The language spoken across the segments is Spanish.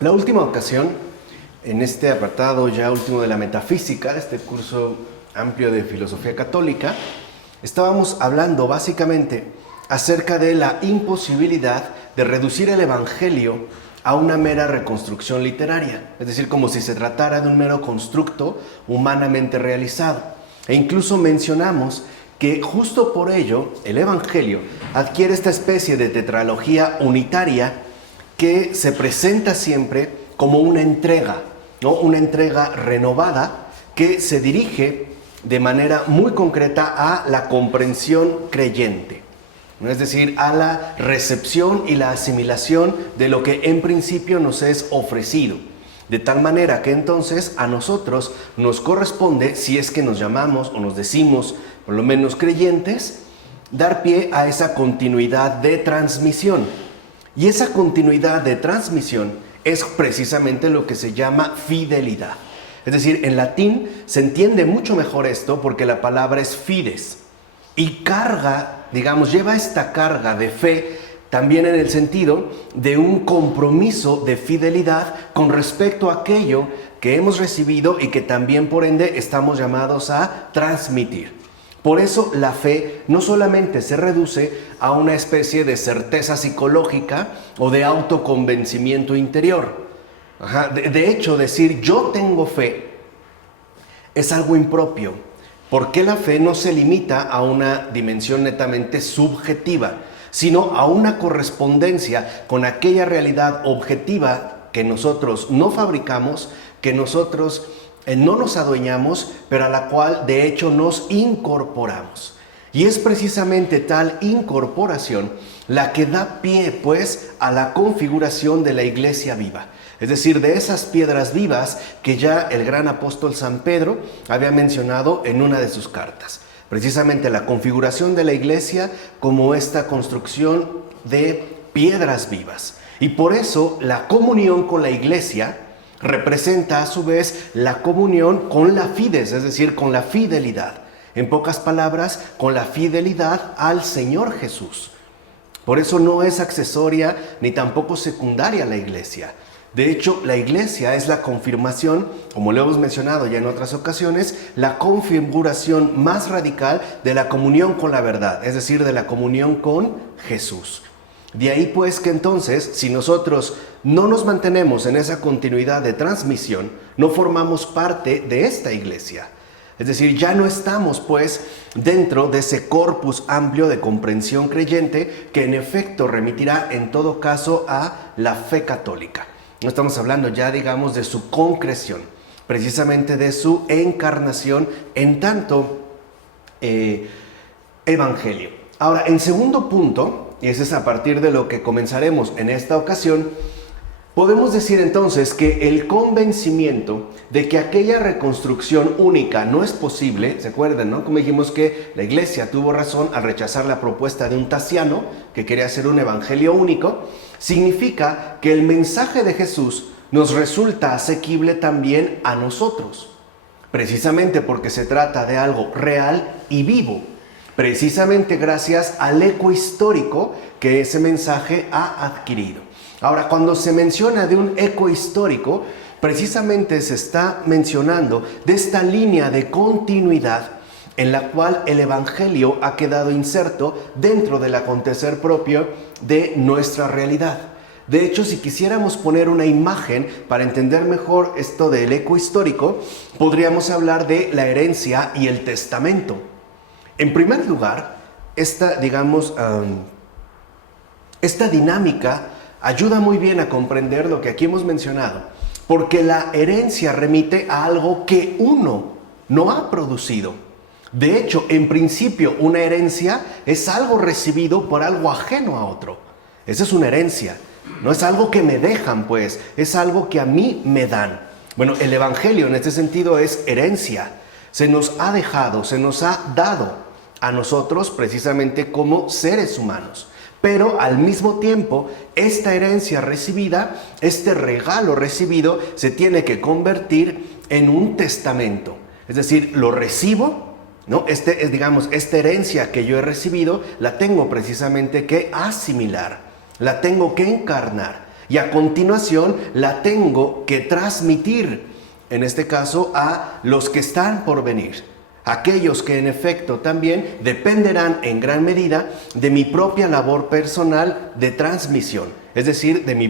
La última ocasión, en este apartado ya último de la metafísica, este curso amplio de filosofía católica, estábamos hablando básicamente acerca de la imposibilidad de reducir el Evangelio a una mera reconstrucción literaria, es decir, como si se tratara de un mero constructo humanamente realizado. E incluso mencionamos que justo por ello el Evangelio adquiere esta especie de tetralogía unitaria que se presenta siempre como una entrega, ¿no? Una entrega renovada que se dirige de manera muy concreta a la comprensión creyente, ¿no? Es decir, a la recepción y la asimilación de lo que en principio nos es ofrecido. De tal manera que entonces a nosotros nos corresponde, si es que nos llamamos o nos decimos por lo menos creyentes, dar pie a esa continuidad de transmisión. Y esa continuidad de transmisión es precisamente lo que se llama fidelidad. Es decir, en latín se entiende mucho mejor esto porque la palabra es fides. Y carga, digamos, lleva esta carga de fe también en el sentido de un compromiso de fidelidad con respecto a aquello que hemos recibido y que también por ende estamos llamados a transmitir. Por eso la fe no solamente se reduce a una especie de certeza psicológica o de autoconvencimiento interior. De hecho, decir yo tengo fe es algo impropio, porque la fe no se limita a una dimensión netamente subjetiva, sino a una correspondencia con aquella realidad objetiva que nosotros no fabricamos, que nosotros no nos adueñamos, pero a la cual de hecho nos incorporamos. Y es precisamente tal incorporación la que da pie pues a la configuración de la iglesia viva. Es decir, de esas piedras vivas que ya el gran apóstol San Pedro había mencionado en una de sus cartas. Precisamente la configuración de la iglesia como esta construcción de piedras vivas. Y por eso la comunión con la iglesia representa a su vez la comunión con la fides, es decir, con la fidelidad. En pocas palabras, con la fidelidad al Señor Jesús. Por eso no es accesoria ni tampoco secundaria la iglesia. De hecho, la iglesia es la confirmación, como lo hemos mencionado ya en otras ocasiones, la configuración más radical de la comunión con la verdad, es decir, de la comunión con Jesús. De ahí pues que entonces, si nosotros no nos mantenemos en esa continuidad de transmisión, no formamos parte de esta iglesia. Es decir, ya no estamos pues dentro de ese corpus amplio de comprensión creyente que en efecto remitirá en todo caso a la fe católica. No estamos hablando ya, digamos, de su concreción, precisamente de su encarnación en tanto evangelio. Ahora, en segundo punto, y ese es a partir de lo que comenzaremos en esta ocasión, podemos decir entonces que el convencimiento de que aquella reconstrucción única no es posible, ¿se acuerdan, no? Como dijimos que la iglesia tuvo razón al rechazar la propuesta de un Tasiano que quería hacer un evangelio único, significa que el mensaje de Jesús nos resulta asequible también a nosotros, precisamente porque se trata de algo real y vivo, precisamente gracias al eco histórico que ese mensaje ha adquirido. Ahora, cuando se menciona de un eco histórico, precisamente se está mencionando de esta línea de continuidad en la cual el Evangelio ha quedado inserto dentro del acontecer propio de nuestra realidad. De hecho, si quisiéramos poner una imagen para entender mejor esto del eco histórico, podríamos hablar de la herencia y el testamento. En primer lugar, esta dinámica ayuda muy bien a comprender lo que aquí hemos mencionado, porque la herencia remite a algo que uno no ha producido. De hecho, en principio, una herencia es algo recibido por algo ajeno a otro. Esa es una herencia. No es algo que me dejan, pues, es algo que a mí me dan. Bueno, el Evangelio en este sentido es herencia. Se nos ha dejado, se nos ha dado a nosotros precisamente como seres humanos. Pero al mismo tiempo, esta herencia recibida, este regalo recibido, se tiene que convertir en un testamento. Es decir, lo recibo, ¿no? Esta herencia que yo he recibido, la tengo precisamente que asimilar, la tengo que encarnar. y a continuación la tengo que transmitir, en este caso, a los que están por venir. Aquellos que en efecto también dependerán en gran medida de mi propia labor personal de transmisión, es decir, de mi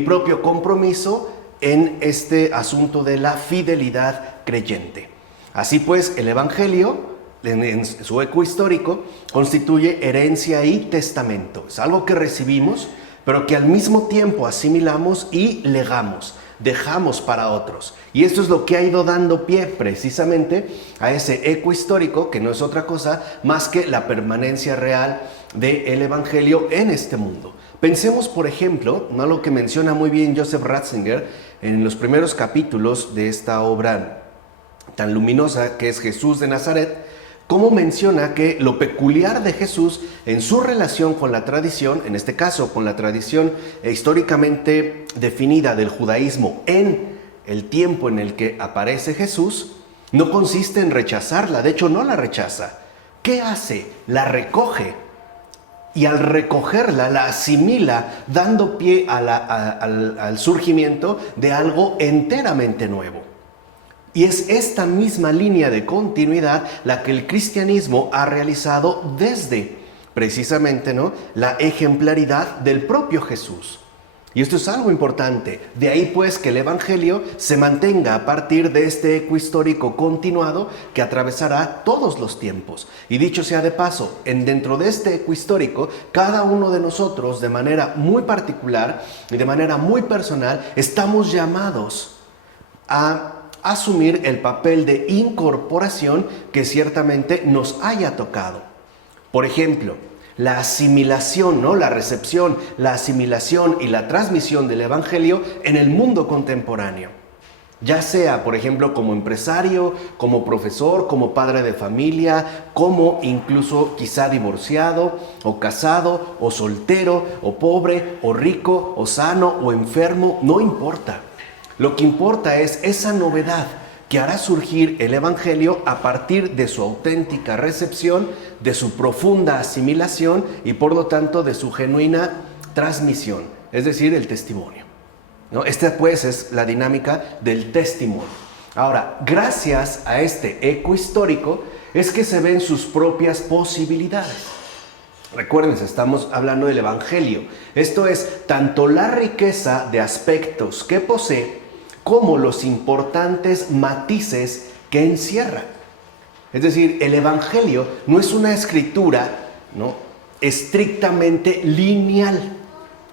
propio compromiso en este asunto de la fidelidad creyente. Así pues, el Evangelio, en su eco histórico, constituye herencia y testamento. Es algo que recibimos, pero que al mismo tiempo asimilamos y legamos, dejamos para otros. Y esto es lo que ha ido dando pie precisamente a ese eco histórico, que no es otra cosa más que la permanencia real del Evangelio en este mundo. Pensemos, por ejemplo, ¿no?, lo que menciona muy bien Joseph Ratzinger en los primeros capítulos de esta obra tan luminosa que es Jesús de Nazaret, cómo menciona que lo peculiar de Jesús en su relación con la tradición, en este caso con la tradición históricamente definida del judaísmo en el tiempo en el que aparece Jesús, no consiste en rechazarla, de hecho no la rechaza. ¿Qué hace? La recoge. Y al recogerla, la asimila, dando pie al surgimiento de algo enteramente nuevo. Y es esta misma línea de continuidad la que el cristianismo ha realizado desde, precisamente, ¿no?, la ejemplaridad del propio Jesús. Y esto es algo importante. De ahí pues que el Evangelio se mantenga a partir de este eco histórico continuado que atravesará todos los tiempos. Y dicho sea de paso, dentro de este eco histórico, cada uno de nosotros de manera muy particular y de manera muy personal estamos llamados a asumir el papel de incorporación que ciertamente nos haya tocado. Por ejemplo, la asimilación, ¿no?, la recepción, la asimilación y la transmisión del Evangelio en el mundo contemporáneo. Ya sea, por ejemplo, como empresario, como profesor, como padre de familia, como incluso quizá divorciado, o casado, o soltero, o pobre, o rico, o sano, o enfermo, no importa. Lo que importa es esa novedad que hará surgir el Evangelio a partir de su auténtica recepción, de su profunda asimilación y por lo tanto de su genuina transmisión, es decir, el testimonio, ¿no? Esta pues es la dinámica del testimonio. Ahora, gracias a este eco histórico es que se ven sus propias posibilidades. Recuerden, estamos hablando del Evangelio. Esto es tanto la riqueza de aspectos que posee como los importantes matices que encierra. Es decir, el Evangelio no es una escritura, ¿no?, estrictamente lineal.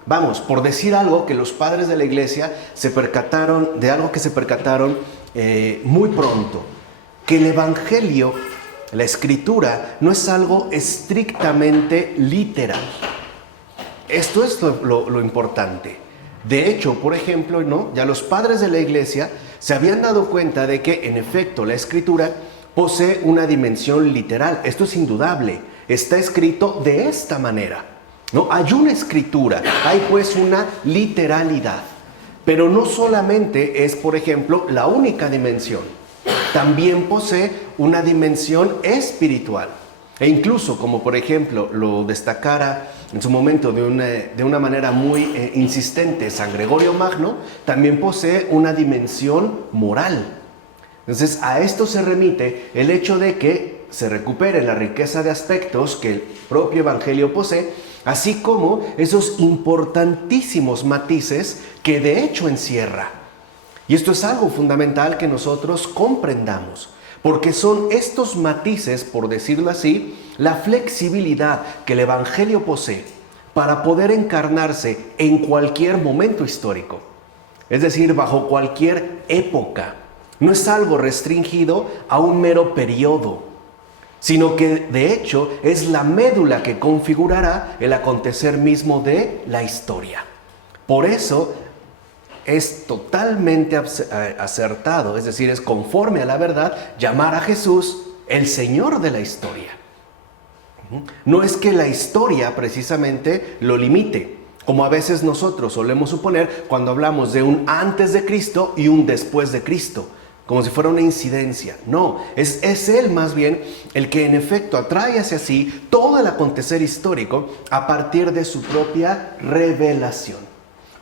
Vamos, por decir algo que los padres de la iglesia se percataron muy pronto, que el Evangelio, la escritura, no es algo estrictamente literal. Esto es lo importante. De hecho, por ejemplo, ¿no?, ya los padres de la iglesia se habían dado cuenta de que, en efecto, la escritura posee una dimensión literal. Esto es indudable. Está escrito de esta manera, ¿no? Hay una escritura, hay pues una literalidad. Pero no solamente es, por ejemplo, la única dimensión. También posee una dimensión espiritual. E incluso, como por ejemplo lo destacara en su momento de una manera muy insistente San Gregorio Magno, también posee una dimensión moral. Entonces, a esto se remite el hecho de que se recupere la riqueza de aspectos que el propio Evangelio posee, así como esos importantísimos matices que de hecho encierra. Y esto es algo fundamental que nosotros comprendamos. Porque son estos matices, por decirlo así, la flexibilidad que el Evangelio posee para poder encarnarse en cualquier momento histórico. Es decir, bajo cualquier época. No es algo restringido a un mero periodo, sino que de hecho es la médula que configurará el acontecer mismo de la historia. Por eso es totalmente acertado, es decir, es conforme a la verdad, llamar a Jesús el Señor de la historia. No es que la historia precisamente lo limite, como a veces nosotros solemos suponer cuando hablamos de un antes de Cristo y un después de Cristo, como si fuera una incidencia. No, es Él más bien el que en efecto atrae hacia sí todo el acontecer histórico a partir de su propia revelación.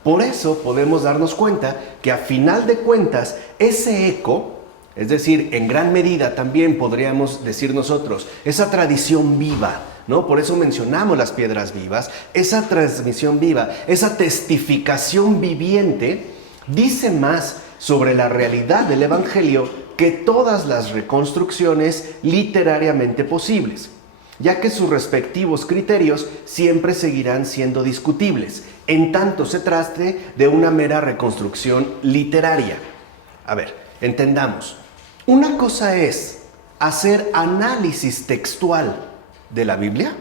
Por eso podemos darnos cuenta que a final de cuentas ese eco, es decir, en gran medida también podríamos decir nosotros, esa tradición viva, ¿no? Por eso mencionamos las piedras vivas, esa transmisión viva, esa testificación viviente, dice más sobre la realidad del Evangelio que todas las reconstrucciones literariamente posibles, ya que sus respectivos criterios siempre seguirán siendo discutibles, en tanto se trate de una mera reconstrucción literaria. A ver, entendamos. Una cosa es hacer análisis textual de la Biblia,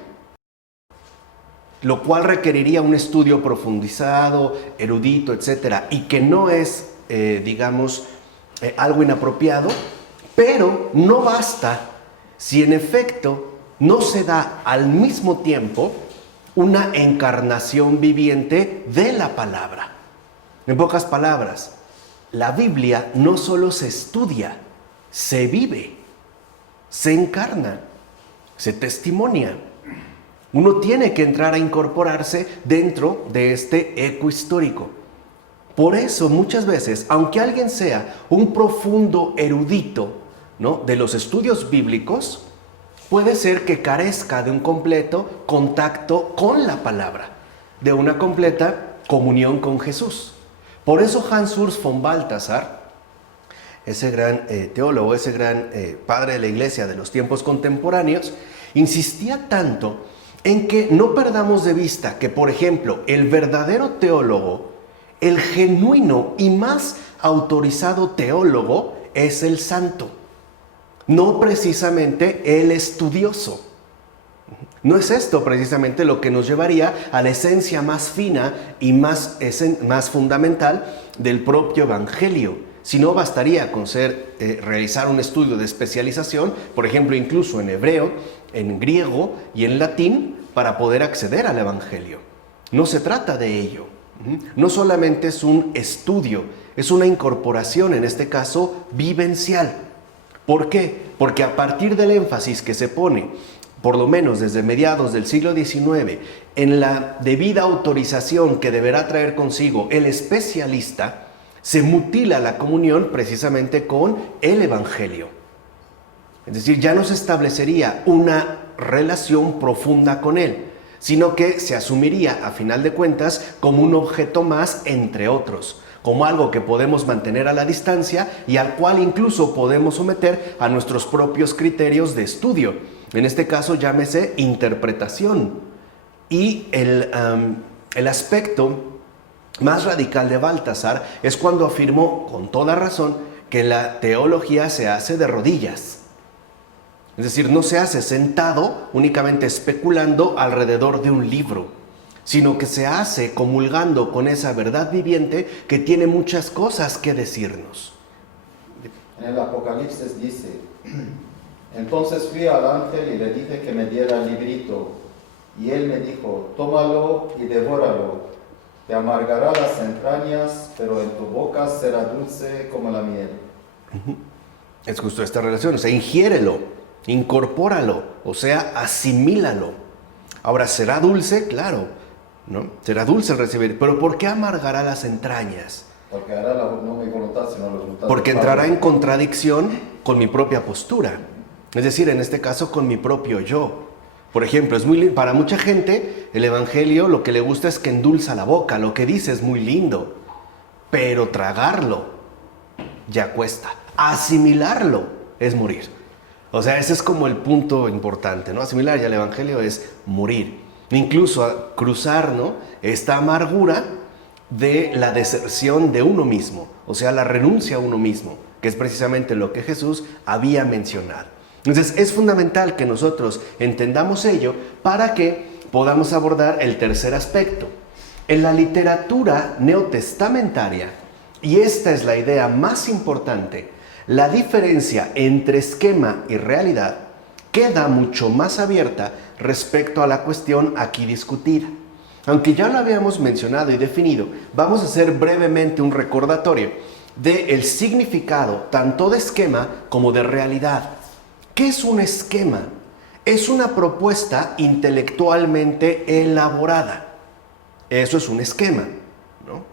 lo cual requeriría un estudio profundizado, erudito, etcétera, y que no es, algo inapropiado, pero no basta si en efecto no se da al mismo tiempo una encarnación viviente de la palabra. En pocas palabras, la Biblia no solo se estudia, se vive, se encarna, se testimonia. Uno tiene que entrar a incorporarse dentro de este eco histórico. Por eso muchas veces, aunque alguien sea un profundo erudito, ¿no?, de los estudios bíblicos, puede ser que carezca de un completo contacto con la palabra, de una completa comunión con Jesús. Por eso Hans Urs von Balthasar, ese gran teólogo, ese gran padre de la iglesia de los tiempos contemporáneos, insistía tanto en que no perdamos de vista que, por ejemplo, el verdadero teólogo, el genuino y más autorizado teólogo es el santo, no precisamente el estudioso. No es esto precisamente lo que nos llevaría a la esencia más fina y más fundamental del propio Evangelio. Si no, bastaría con realizar un estudio de especialización, por ejemplo, incluso en hebreo, en griego y en latín, para poder acceder al Evangelio. No se trata de ello. No solamente es un estudio, es una incorporación, en este caso, vivencial. ¿Por qué? Porque a partir del énfasis que se pone, por lo menos desde mediados del siglo XIX, en la debida autorización que deberá traer consigo el especialista, se mutila la comunión precisamente con el Evangelio. Es decir, ya no se establecería una relación profunda con él, sino que se asumiría, a final de cuentas, como un objeto más entre otros, como algo que podemos mantener a la distancia y al cual incluso podemos someter a nuestros propios criterios de estudio. En este caso, llámese interpretación. Y el aspecto más radical de Balthasar es cuando afirmó con toda razón que la teología se hace de rodillas. Es decir, no se hace sentado únicamente especulando alrededor de un libro, sino que se hace comulgando con esa verdad viviente que tiene muchas cosas que decirnos. En el Apocalipsis dice: entonces fui al ángel y le dije que me diera el librito, y él me dijo: tómalo y devóralo. Te amargará las entrañas, pero en tu boca será dulce como la miel. Es justo esta relación, o sea, ingiérelo, incorpóralo, o sea, asimílalo. Ahora, ¿será dulce? Claro, ¿no? Será dulce recibir, pero ¿por qué amargará las entrañas? Porque hará no mi voluntad, sino la voluntad. Porque entrará en contradicción con mi propia postura, es decir, en este caso con mi propio yo. Por ejemplo, para mucha gente el Evangelio lo que le gusta es que endulza la boca, lo que dice es muy lindo, pero tragarlo ya cuesta, asimilarlo es morir. O sea, ese es como el punto importante, ¿no? Asimilar ya el Evangelio es morir. Incluso cruzar, ¿no?, esta amargura de la deserción de uno mismo, o sea, la renuncia a uno mismo, que es precisamente lo que Jesús había mencionado. Entonces, es fundamental que nosotros entendamos ello para que podamos abordar el tercer aspecto. En la literatura neotestamentaria, y esta es la idea más importante, la diferencia entre esquema y realidad queda mucho más abierta respecto a la cuestión aquí discutida. Aunque ya lo habíamos mencionado y definido, vamos a hacer brevemente un recordatorio del significado tanto de esquema como de realidad. ¿Qué es un esquema? Es una propuesta intelectualmente elaborada. Eso es un esquema, ¿no?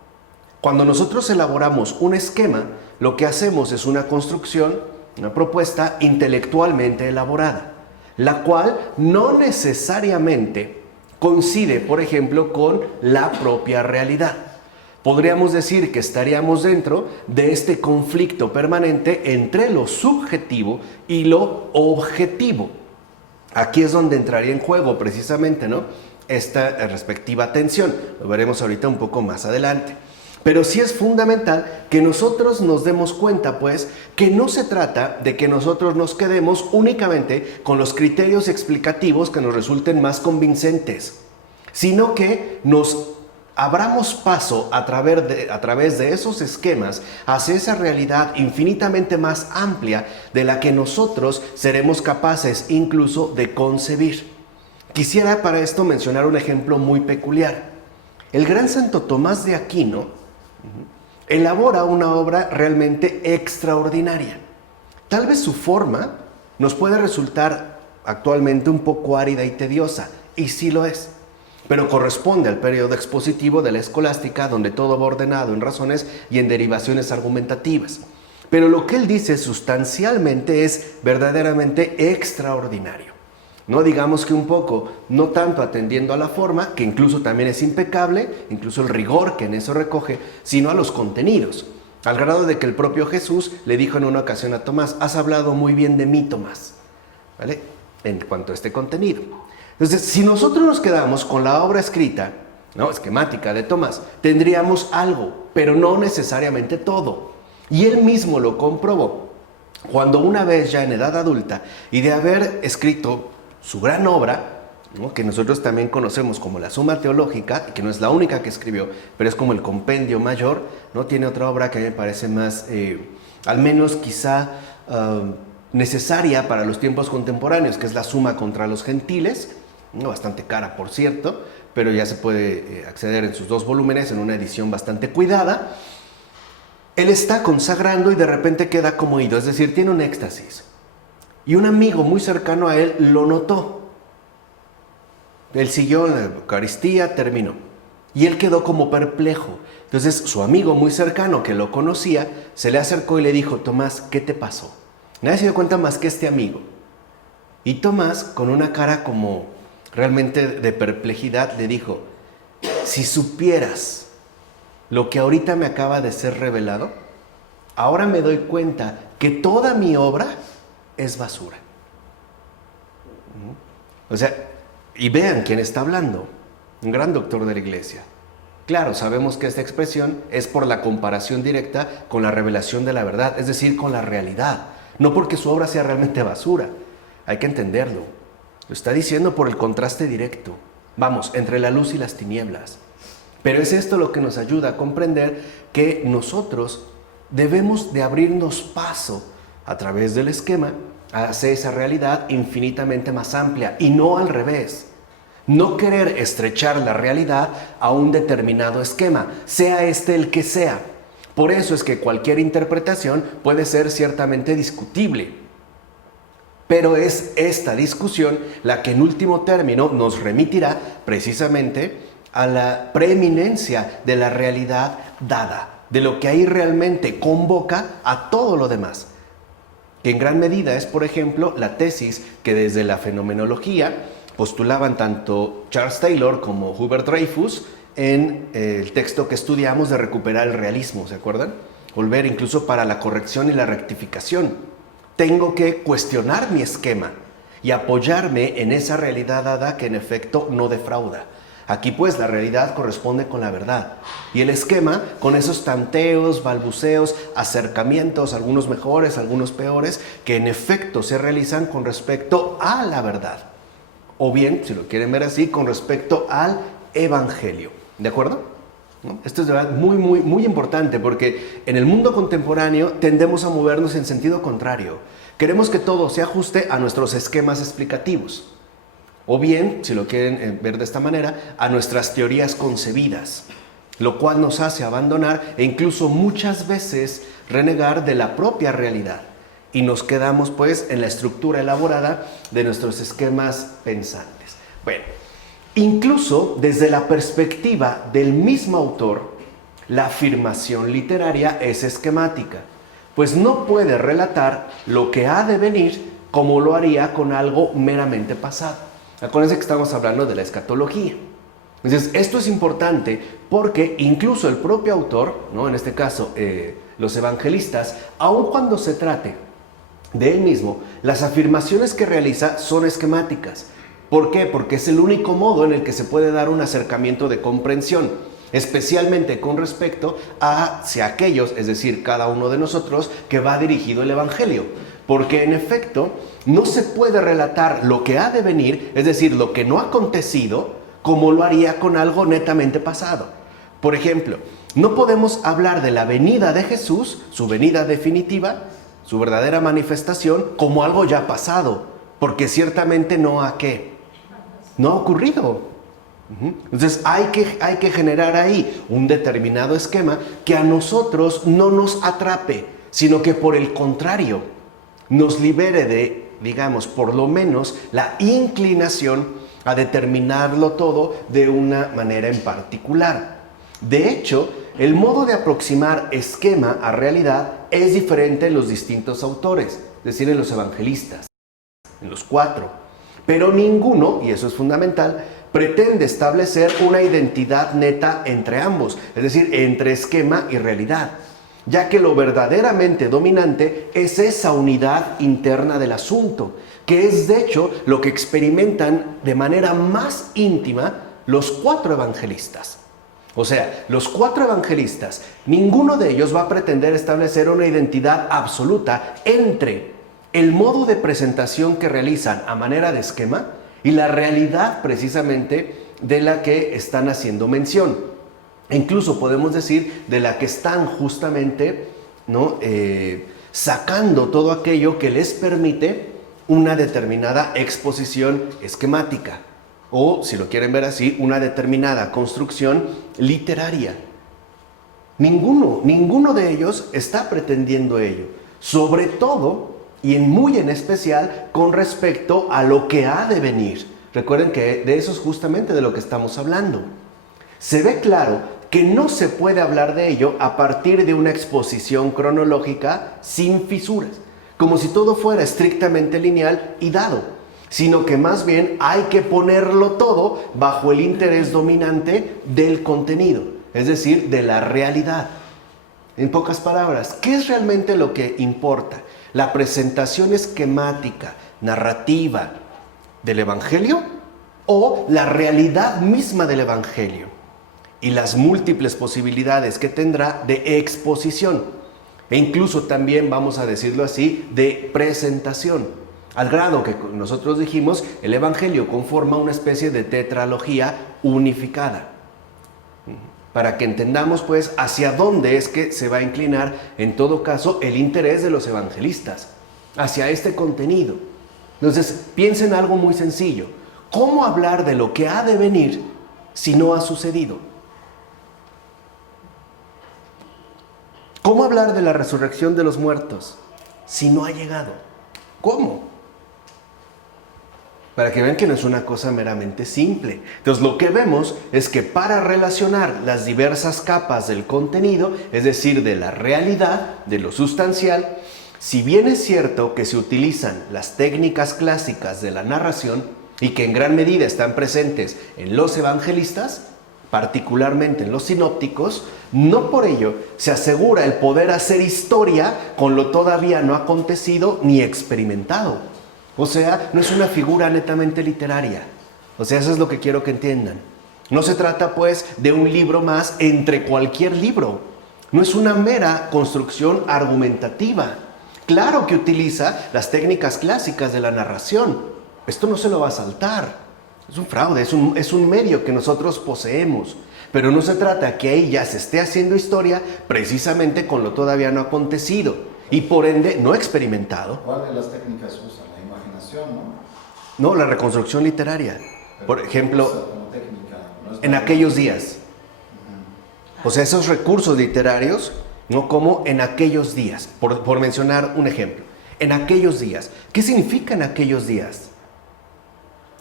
Cuando nosotros elaboramos un esquema, lo que hacemos es una construcción, una propuesta intelectualmente elaborada, la cual no necesariamente coincide, por ejemplo, con la propia realidad. Podríamos decir que estaríamos dentro de este conflicto permanente entre lo subjetivo y lo objetivo. Aquí es donde entraría en juego precisamente, ¿no?, esta respectiva tensión. Lo veremos ahorita un poco más adelante. Pero sí es fundamental que nosotros nos demos cuenta, pues, que no se trata de que nosotros nos quedemos únicamente con los criterios explicativos que nos resulten más convincentes, sino que nos abramos paso a través de esos esquemas hacia esa realidad infinitamente más amplia de la que nosotros seremos capaces incluso de concebir. Quisiera para esto mencionar un ejemplo muy peculiar. El gran Santo Tomás de Aquino elabora una obra realmente extraordinaria. Tal vez su forma nos puede resultar actualmente un poco árida y tediosa, y sí lo es, pero corresponde al periodo expositivo de la escolástica, donde todo va ordenado en razones y en derivaciones argumentativas. Pero lo que él dice sustancialmente es verdaderamente extraordinario. No digamos que un poco, no tanto atendiendo a la forma, que incluso también es impecable, incluso el rigor que en eso recoge, sino a los contenidos, al grado de que el propio Jesús le dijo en una ocasión a Tomás: has hablado muy bien de mí, Tomás, ¿vale?, en cuanto a este contenido. Entonces, si nosotros nos quedamos con la obra escrita, ¿no?, esquemática de Tomás, tendríamos algo, pero no necesariamente todo. Y él mismo lo comprobó cuando, una vez ya en edad adulta, y de haber escrito su gran obra, ¿no?, que nosotros también conocemos como la Suma Teológica, que no es la única que escribió, pero es como el compendio mayor, ¿no? Tiene otra obra que me parece más, al menos quizá necesaria para los tiempos contemporáneos, que es la Suma contra los Gentiles, ¿no?, bastante cara, por cierto, pero ya se puede acceder en sus 2 volúmenes, en una edición bastante cuidada. Él está consagrando y de repente queda como ido, es decir, tiene un éxtasis. Y un amigo muy cercano a él lo notó. Él siguió en la Eucaristía, terminó. Y él quedó como perplejo. Entonces su amigo muy cercano, que lo conocía, se le acercó y le dijo: Tomás, ¿qué te pasó? Nadie se dio cuenta más que este amigo. Y Tomás, con una cara como realmente de perplejidad, le dijo: si supieras lo que ahorita me acaba de ser revelado, ahora me doy cuenta que toda mi obra es basura. O sea, y vean quién está hablando, un gran doctor de la Iglesia. Claro, sabemos que esta expresión es por la comparación directa con la revelación de la verdad, es decir, con la realidad, no porque su obra sea realmente basura. Hay que entenderlo. Lo está diciendo por el contraste directo, vamos, entre la luz y las tinieblas. Pero es esto lo que nos ayuda a comprender que nosotros debemos de abrirnos paso a través del esquema hacia esa realidad infinitamente más amplia, y no al revés. No querer estrechar la realidad a un determinado esquema, sea este el que sea. Por eso es que cualquier interpretación puede ser ciertamente discutible. Pero es esta discusión la que en último término nos remitirá precisamente a la preeminencia de la realidad dada, de lo que ahí realmente convoca a todo lo demás, que en gran medida es, por ejemplo, la tesis que desde la fenomenología postulaban tanto Charles Taylor como Hubert Dreyfus en el texto que estudiamos de Recuperar el realismo, ¿se acuerdan? Volver incluso para la corrección y la rectificación. Tengo que cuestionar mi esquema y apoyarme en esa realidad dada que en efecto no defrauda. Aquí pues la realidad corresponde con la verdad y el esquema con esos tanteos, balbuceos, acercamientos, algunos mejores, algunos peores, que en efecto se realizan con respecto a la verdad. O bien, si lo quieren ver así, con respecto al Evangelio. ¿De acuerdo? ¿No? Esto es de verdad muy importante, porque en el mundo contemporáneo tendemos a movernos en sentido contrario. Queremos que todo se ajuste a nuestros esquemas explicativos. O bien, si lo quieren ver de esta manera, a nuestras teorías concebidas, lo cual nos hace abandonar e incluso muchas veces renegar de la propia realidad. Y nos quedamos pues en la estructura elaborada de nuestros esquemas pensantes. Bueno, incluso desde la perspectiva del mismo autor, la afirmación literaria es esquemática, pues no puede relatar lo que ha de venir como lo haría con algo meramente pasado. Acuérdense que estamos hablando de la escatología. Entonces, esto es importante porque incluso el propio autor, ¿no? En este caso, los evangelistas, aun cuando se trate de él mismo, las afirmaciones que realiza son esquemáticas. ¿Por qué? Porque es el único modo en el que se puede dar un acercamiento de comprensión, especialmente con respecto hacia aquellos, es decir, cada uno de nosotros, que va dirigido el evangelio. Porque en efecto, no se puede relatar lo que ha de venir, es decir, lo que no ha acontecido, como lo haría con algo netamente pasado. Por ejemplo, no podemos hablar de la venida de Jesús, su venida definitiva, su verdadera manifestación, como algo ya pasado, porque ciertamente no ha ocurrido. Entonces hay que generar ahí un determinado esquema que a nosotros no nos atrape, sino que por el contrario, nos libere de, digamos, por lo menos la inclinación a determinarlo todo de una manera en particular. De hecho, el modo de aproximar esquema a realidad es diferente en los distintos autores, es decir, en los evangelistas, en los 4. Pero ninguno, y eso es fundamental, pretende establecer una identidad neta entre ambos, es decir, entre esquema y realidad, ya que lo verdaderamente dominante es esa unidad interna del asunto, que es de hecho lo que experimentan de manera más íntima los 4 evangelistas. O sea, los 4 evangelistas, ninguno de ellos va a pretender establecer una identidad absoluta entre el modo de presentación que realizan a manera de esquema y la realidad precisamente de la que están haciendo mención. E incluso podemos decir de la que están justamente, ¿no? Sacando todo aquello que les permite una determinada exposición esquemática, o, si lo quieren ver así, una determinada construcción literaria. Ninguno de ellos está pretendiendo ello, sobre todo y muy en especial con respecto a lo que ha de venir. Recuerden que de eso es justamente de lo que estamos hablando. Se ve claro que no se puede hablar de ello a partir de una exposición cronológica sin fisuras, como si todo fuera estrictamente lineal y dado, sino que más bien hay que ponerlo todo bajo el interés dominante del contenido, es decir, de la realidad. En pocas palabras, ¿qué es realmente lo que importa? ¿La presentación esquemática, narrativa del Evangelio o la realidad misma del Evangelio y las múltiples posibilidades que tendrá de exposición? E incluso también, vamos a decirlo así, de presentación. Al grado que nosotros dijimos, el Evangelio conforma una especie de tetralogía unificada. Para que entendamos pues hacia dónde es que se va a inclinar en todo caso el interés de los evangelistas, hacia este contenido. Entonces piensen algo muy sencillo. ¿Cómo hablar de lo que ha de venir si no ha sucedido? ¿Cómo hablar de la resurrección de los muertos si no ha llegado? ¿Cómo? Para que vean que no es una cosa meramente simple. Entonces lo que vemos es que para relacionar las diversas capas del contenido, es decir, de la realidad, de lo sustancial, si bien es cierto que se utilizan las técnicas clásicas de la narración y que en gran medida están presentes en los evangelistas, particularmente en los sinópticos, no por ello se asegura el poder hacer historia con lo todavía no acontecido ni experimentado. O sea, no es una figura netamente literaria. O sea, eso es lo que quiero que entiendan. No se trata, pues, de un libro más entre cualquier libro. No es una mera construcción argumentativa. Claro que utiliza las técnicas clásicas de la narración. Esto no se lo va a saltar. Es un fraude, es un medio que nosotros poseemos. Pero no se trata que ahí ya se esté haciendo historia precisamente con lo todavía no acontecido y por ende no experimentado. ¿Cuál de las técnicas usa? La imaginación, ¿no? No, la reconstrucción literaria. Por ejemplo, como técnica, no en aquellos días. O sea, esos recursos literarios, ¿no? Como en aquellos días, por mencionar un ejemplo. En aquellos días. ¿Qué significa en aquellos días?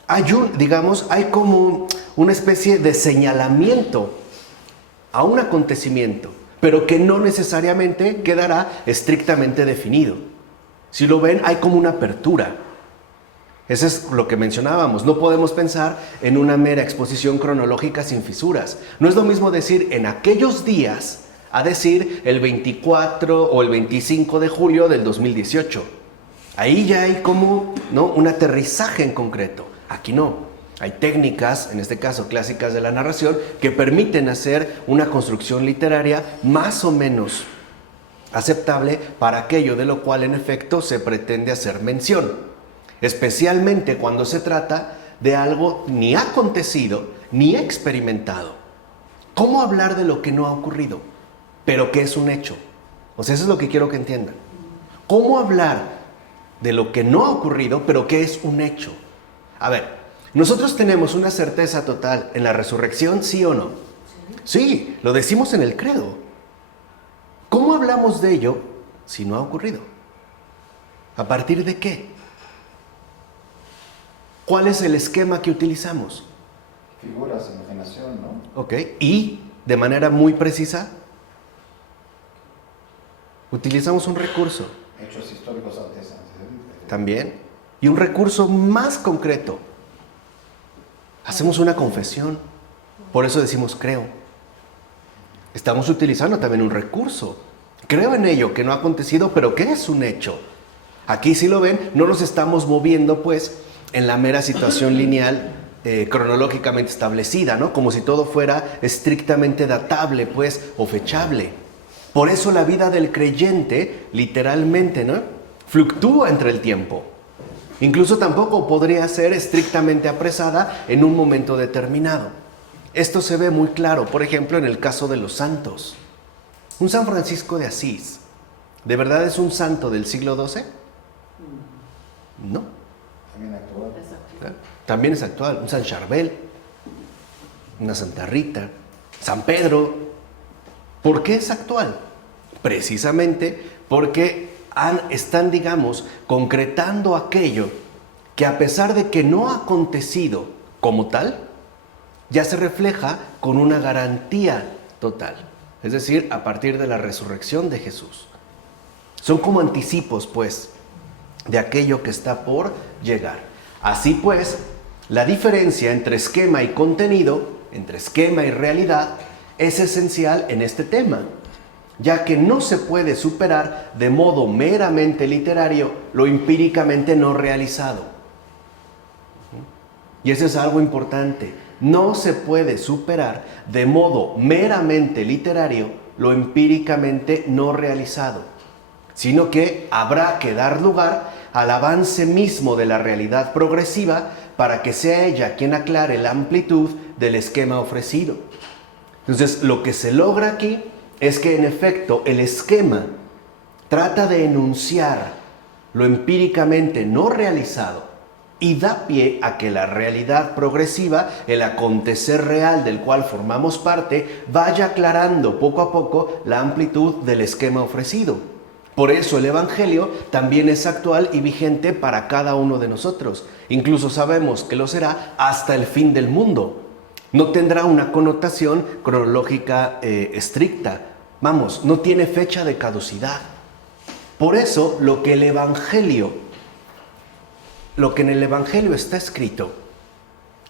Hay como una especie de señalamiento a un acontecimiento, pero que no necesariamente quedará estrictamente definido. Si lo ven, hay como una apertura. Eso es lo que mencionábamos. No podemos pensar en una mera exposición cronológica sin fisuras. No es lo mismo decir en aquellos días a decir el 24 o el 25 de julio del 2018. Ahí ya hay como, ¿no?, un aterrizaje en concreto. Aquí no. Hay técnicas, en este caso clásicas de la narración, que permiten hacer una construcción literaria más o menos aceptable para aquello de lo cual en efecto se pretende hacer mención. Especialmente cuando se trata de algo ni acontecido ni experimentado. ¿Cómo hablar de lo que no ha ocurrido, pero que es un hecho? O sea, eso es lo que quiero que entiendan. ¿Cómo hablar de lo que no ha ocurrido, pero que es un hecho? A ver, ¿nosotros tenemos una certeza total en la resurrección, sí o no? Sí, lo decimos en el credo. ¿Cómo hablamos de ello si no ha ocurrido? ¿A partir de qué? ¿Cuál es el esquema que utilizamos? Figuras, imaginación, ¿no? Ok, y de manera muy precisa, utilizamos un recurso. Hechos históricos antecedentes. También. Y un recurso más concreto. Hacemos una confesión. Por eso decimos creo. Estamos utilizando también un recurso. Creo en ello que no ha acontecido, pero que es un hecho. Aquí, si lo ven, no nos estamos moviendo pues en la mera situación lineal cronológicamente establecida, ¿no? Como si todo fuera estrictamente datable pues o fechable. Por eso la vida del creyente literalmente, ¿no?, fluctúa entre el tiempo. Incluso tampoco podría ser estrictamente apresada en un momento determinado. Esto se ve muy claro, por ejemplo, en el caso de los santos. Un San Francisco de Asís, ¿de verdad es un santo del siglo XII? No. También actual. También es actual. Un San Charbel, una Santa Rita, San Pedro. ¿Por qué es actual? Precisamente porque están, digamos, concretando aquello que, a pesar de que no ha acontecido como tal, ya se refleja con una garantía total. Es decir, a partir de la resurrección de Jesús. Son como anticipos, pues, de aquello que está por llegar. Así pues, la diferencia entre esquema y contenido, entre esquema y realidad, es esencial en este tema, ya que no se puede superar de modo meramente literario lo empíricamente no realizado. Y eso es algo importante. No se puede superar de modo meramente literario lo empíricamente no realizado, sino que habrá que dar lugar al avance mismo de la realidad progresiva para que sea ella quien aclare la amplitud del esquema ofrecido. Entonces, lo que se logra aquí es que, en efecto, el esquema trata de enunciar lo empíricamente no realizado y da pie a que la realidad progresiva, el acontecer real del cual formamos parte, vaya aclarando poco a poco la amplitud del esquema ofrecido. Por eso el Evangelio también es actual y vigente para cada uno de nosotros. Incluso sabemos que lo será hasta el fin del mundo. No tendrá una connotación cronológica estricta. Vamos, no tiene fecha de caducidad. Por eso lo que en el Evangelio está escrito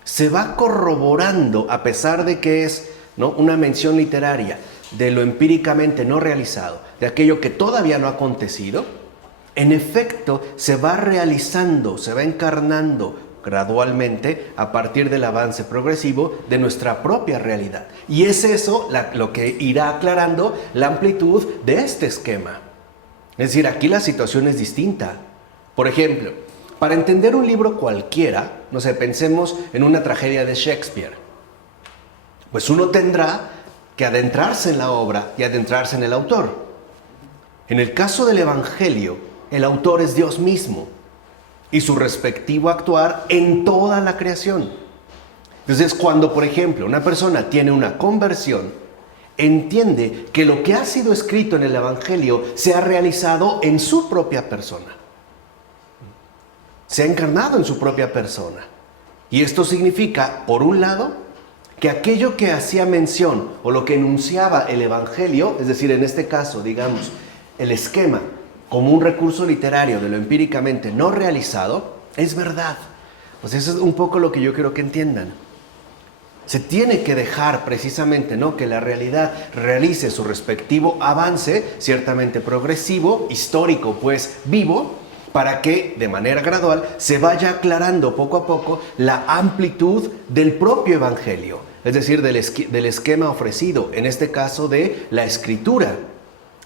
se va corroborando, a pesar de que es, ¿no?, una mención literaria de lo empíricamente no realizado, de aquello que todavía no ha acontecido. En efecto, se va realizando, se va encarnando gradualmente a partir del avance progresivo de nuestra propia realidad. Y es eso lo que irá aclarando la amplitud de este esquema. Es decir, aquí la situación es distinta. Por ejemplo, para entender un libro cualquiera, no sé, pensemos en una tragedia de Shakespeare, pues uno tendrá que adentrarse en la obra y adentrarse en el autor. En el caso del Evangelio, el autor es Dios mismo y su respectivo actuar en toda la creación. Entonces, cuando, por ejemplo, una persona tiene una conversión, entiende que lo que ha sido escrito en el Evangelio se ha realizado en su propia persona. Se ha encarnado en su propia persona. Y esto significa, por un lado, que aquello que hacía mención o lo que enunciaba el Evangelio, es decir, en este caso, digamos, el esquema como un recurso literario de lo empíricamente no realizado, es verdad. Pues eso es un poco lo que yo quiero que entiendan. Se tiene que dejar precisamente, ¿no?, que la realidad realice su respectivo avance, ciertamente progresivo, histórico, pues vivo, para que de manera gradual se vaya aclarando poco a poco la amplitud del propio Evangelio, es decir, del esquema ofrecido, en este caso de la escritura,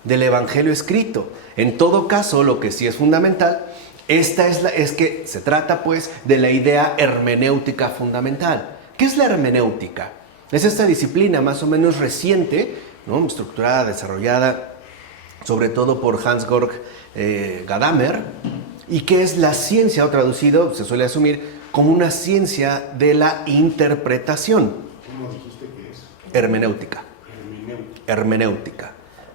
del Evangelio escrito. En todo caso, lo que sí es fundamental, es que se trata pues de la idea hermenéutica fundamental. ¿Qué es la hermenéutica? Es esta disciplina más o menos reciente, ¿no?, estructurada, desarrollada sobre todo por Hans-Georg Gadamer, y que es la ciencia, o traducido, se suele asumir, como una ciencia de la interpretación. ¿Cómo dijiste que es? Hermenéutica. Hermenéutica. Hermenéutica,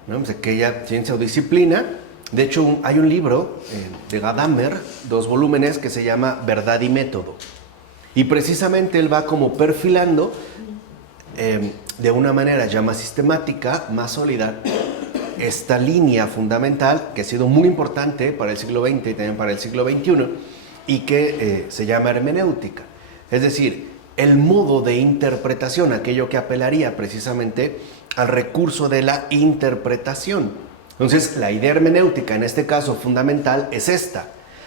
¿no? Es aquella ciencia o disciplina. De hecho, hay un libro de Gadamer, 2 volúmenes, que se llama Verdad y Método. Y precisamente él va como perfilando de una manera ya más sistemática, más sólida, esta línea fundamental que ha sido muy importante para el siglo XX y también para el siglo XXI y que se llama hermenéutica. Es decir, el modo de interpretación, aquello que apelaría precisamente al recurso de la interpretación. Entonces, la idea hermenéutica, en este caso fundamental, es esta.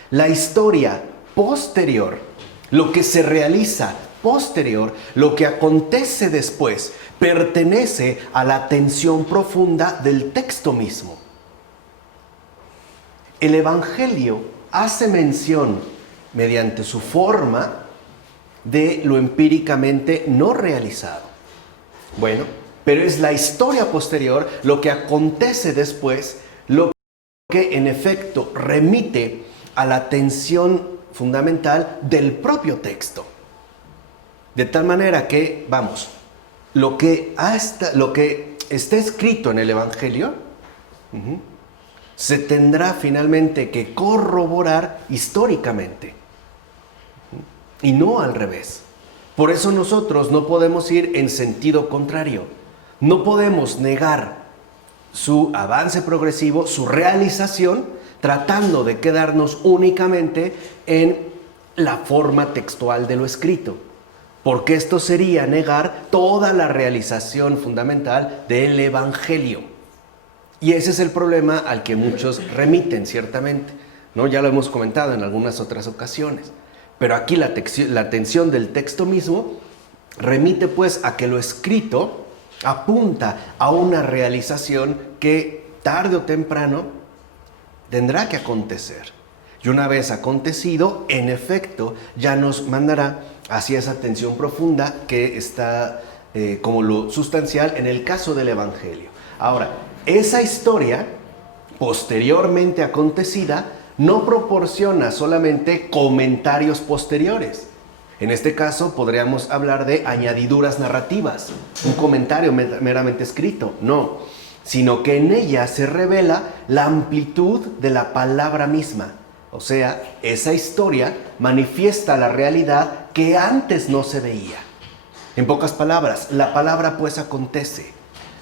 La historia posterior, lo que se realiza posterior, lo que acontece después, pertenece a la atención profunda del texto mismo. El Evangelio hace mención, mediante su forma, de lo empíricamente no realizado. Bueno, pero es la historia posterior, lo que acontece después, lo que en efecto remite a la atención fundamental del propio texto. De tal manera que, vamos, lo que está escrito en el Evangelio se tendrá finalmente que corroborar históricamente y no al revés. Por eso nosotros no podemos ir en sentido contrario. No podemos negar su avance progresivo, su realización, tratando de quedarnos únicamente en la forma textual de lo escrito. Porque esto sería negar toda la realización fundamental del Evangelio. Y ese es el problema al que muchos remiten, ciertamente, ¿no? Ya lo hemos comentado en algunas otras ocasiones. Pero aquí la atención del texto mismo remite pues a que lo escrito apunta a una realización que tarde o temprano tendrá que acontecer. Y una vez acontecido, en efecto, ya nos mandará hacia esa atención profunda que está como lo sustancial en el caso del Evangelio. Ahora, esa historia posteriormente acontecida no proporciona solamente comentarios posteriores. En este caso podríamos hablar de añadiduras narrativas, un comentario meramente escrito, no, sino que en ella se revela la amplitud de la palabra misma. O sea, esa historia manifiesta la realidad que antes no se veía. En pocas palabras, la palabra pues acontece.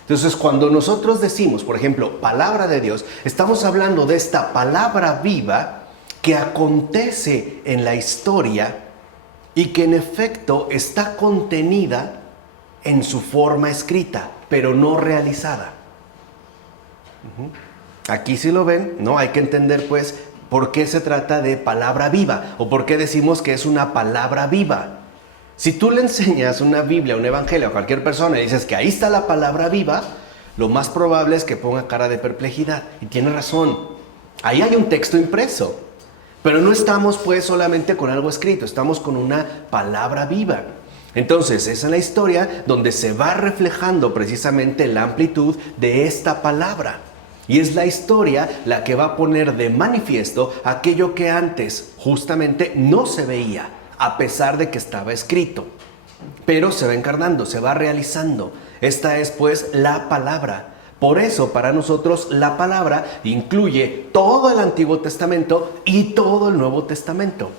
Entonces, cuando nosotros decimos, por ejemplo, palabra de Dios, estamos hablando de esta palabra viva que acontece en la historia y que en efecto está contenida en su forma escrita, pero no realizada. Aquí sí lo ven, ¿no? Hay que entender pues por qué se trata de palabra viva o por qué decimos que es una palabra viva. Si tú le enseñas una Biblia, un Evangelio a cualquier persona y dices que ahí está la palabra viva, lo más probable es que ponga cara de perplejidad. Y tiene razón. Ahí hay un texto impreso. Pero no estamos pues solamente con algo escrito, estamos con una palabra viva. Entonces, esa es la historia donde se va reflejando precisamente la amplitud de esta palabra. Y es la historia la que va a poner de manifiesto aquello que antes justamente no se veía, a pesar de que estaba escrito. Pero se va encarnando, se va realizando. Esta es pues la palabra. Por eso para nosotros la palabra incluye todo el Antiguo Testamento y todo el Nuevo Testamento.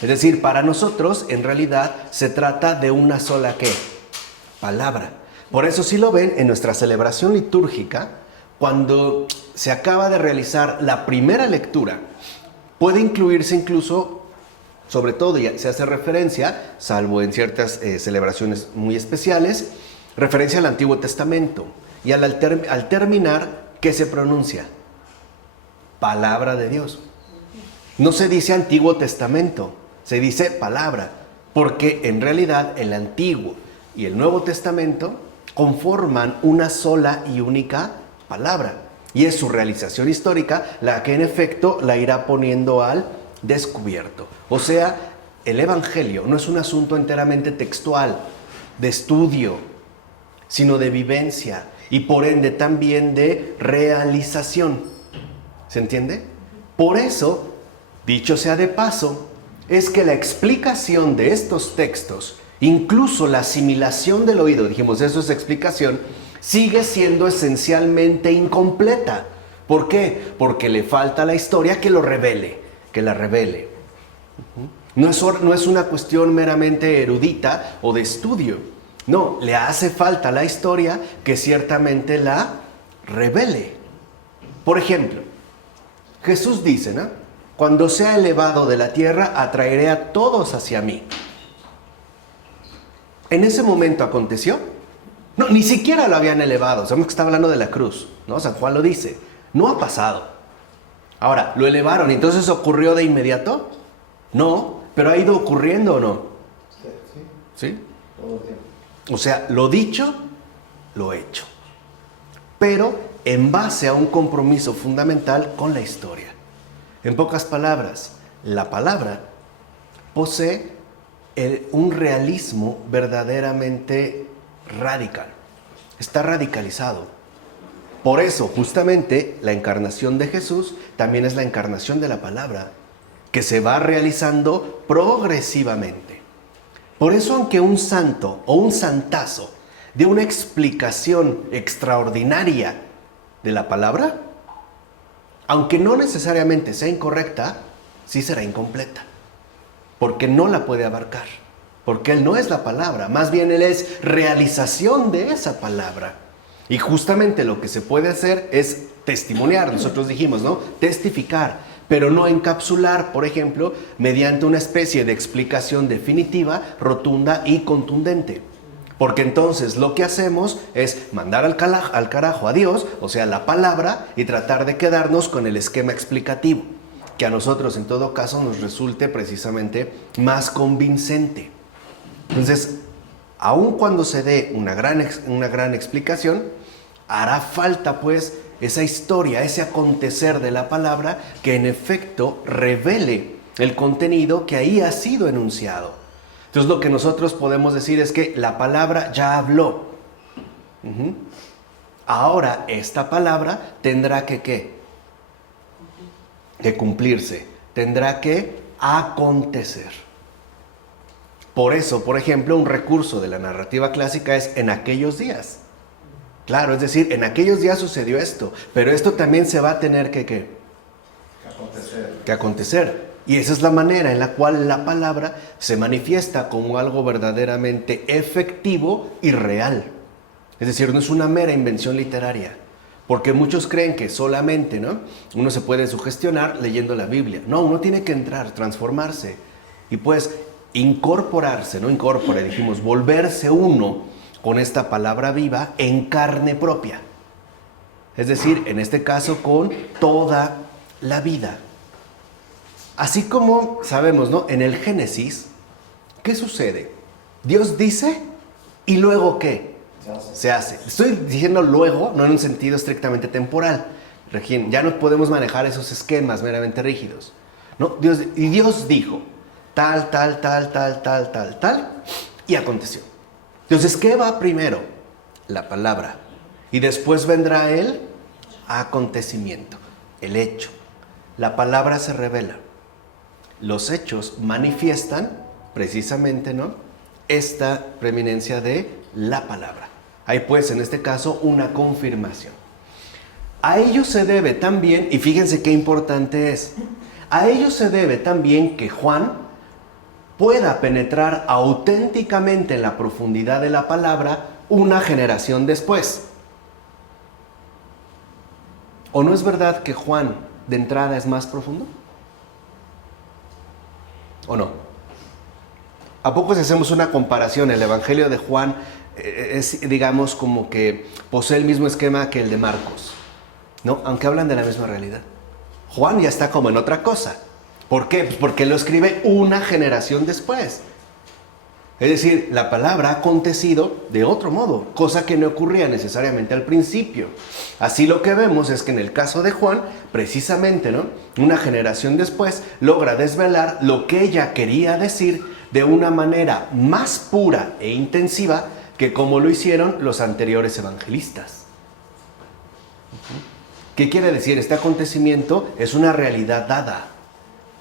Es decir, para nosotros en realidad se trata de una sola ¿qué? palabra. Por eso si lo ven en nuestra celebración litúrgica, cuando se acaba de realizar la primera lectura, puede incluirse incluso, sobre todo ya se hace referencia, salvo en ciertas celebraciones muy especiales, referencia al Antiguo Testamento. Y al terminar, ¿qué se pronuncia? Palabra de Dios. No se dice Antiguo Testamento, se dice palabra, porque en realidad el Antiguo y el Nuevo Testamento conforman una sola y única palabra. Y es su realización histórica la que en efecto la irá poniendo al descubierto. O sea, el Evangelio no es un asunto enteramente textual, de estudio, sino de vivencia y por ende también de realización. ¿Se entiende? Por eso, dicho sea de paso, es que la explicación de estos textos, incluso la asimilación del oído, dijimos, eso es explicación, sigue siendo esencialmente incompleta. ¿Por qué? Porque le falta la historia que lo revele, que la revele. No es una cuestión meramente erudita o de estudio. No, le hace falta la historia que ciertamente la revele. Por ejemplo, Jesús dice, ¿no? Cuando sea elevado de la tierra, atraeré a todos hacia mí. ¿En ese momento aconteció? No, ni siquiera lo habían elevado. Sabemos que está hablando de la cruz, ¿no? San Juan lo dice. No ha pasado. Ahora, ¿lo elevaron y entonces ocurrió de inmediato? No, pero ha ido ocurriendo ¿o no? Sí. ¿Sí? Todo el tiempo. O sea, lo dicho, lo hecho. Pero en base a un compromiso fundamental con la historia. En pocas palabras, la palabra posee un realismo verdaderamente radical. Está radicalizado. Por eso, justamente, la encarnación de Jesús también es la encarnación de la palabra, que se va realizando progresivamente. Por eso, aunque un santo o un santazo dé una explicación extraordinaria de la palabra, aunque no necesariamente sea incorrecta, sí será incompleta, porque no la puede abarcar, porque Él no es la palabra, más bien Él es realización de esa palabra. Y justamente lo que se puede hacer es testimoniar, nosotros dijimos, ¿no? Testificar, pero no encapsular, por ejemplo, mediante una especie de explicación definitiva, rotunda y contundente. Porque entonces lo que hacemos es mandar al carajo a Dios, o sea, la palabra, y tratar de quedarnos con el esquema explicativo, que a nosotros en todo caso nos resulte precisamente más convincente. Entonces, aun cuando se dé una gran explicación, hará falta pues esa historia, ese acontecer de la palabra que en efecto revele el contenido que ahí ha sido enunciado. Entonces lo que nosotros podemos decir es que la palabra ya habló. Ahora esta palabra tendrá que cumplirse, tendrá que acontecer. Por eso, por ejemplo, un recurso de la narrativa clásica es en aquellos días. Claro, es decir, en aquellos días sucedió esto, pero esto también se va a tener que acontecer. Y esa es la manera en la cual la palabra se manifiesta como algo verdaderamente efectivo y real. Es decir, no es una mera invención literaria. Porque muchos creen que solamente, ¿no?, uno se puede sugestionar leyendo la Biblia. No, uno tiene que entrar, transformarse. Y pues incorporarse, no incorpore, dijimos, volverse uno con esta palabra viva en carne propia. Es decir, en este caso con toda la vida. Así como sabemos, ¿no?, en el Génesis, ¿qué sucede? Dios dice y luego ¿qué? Se hace. Estoy diciendo luego, no en un sentido estrictamente temporal. Ya no podemos manejar esos esquemas meramente rígidos, ¿no? Dios dijo tal, y aconteció. Entonces, ¿qué va primero? La palabra. Y después vendrá el acontecimiento, el hecho. La palabra se revela. Los hechos manifiestan precisamente, ¿no?, esta preeminencia de la palabra. Hay pues en este caso una confirmación. A ello se debe también, y fíjense qué importante es, a ello se debe también que Juan pueda penetrar auténticamente en la profundidad de la palabra una generación después. ¿O no es verdad que Juan de entrada es más profundo? ¿O no? ¿A poco si hacemos una comparación, el Evangelio de Juan es, digamos, como que posee el mismo esquema que el de Marcos, ¿no? Aunque hablan de la misma realidad. Juan ya está como en otra cosa. ¿Por qué? Pues porque lo escribe una generación después. Es decir, la palabra ha acontecido de otro modo, cosa que no ocurría necesariamente al principio. Así lo que vemos es que en el caso de Juan, precisamente, ¿no?, una generación después logra desvelar lo que ella quería decir de una manera más pura e intensiva que como lo hicieron los anteriores evangelistas. ¿Qué quiere decir? Este acontecimiento es una realidad dada,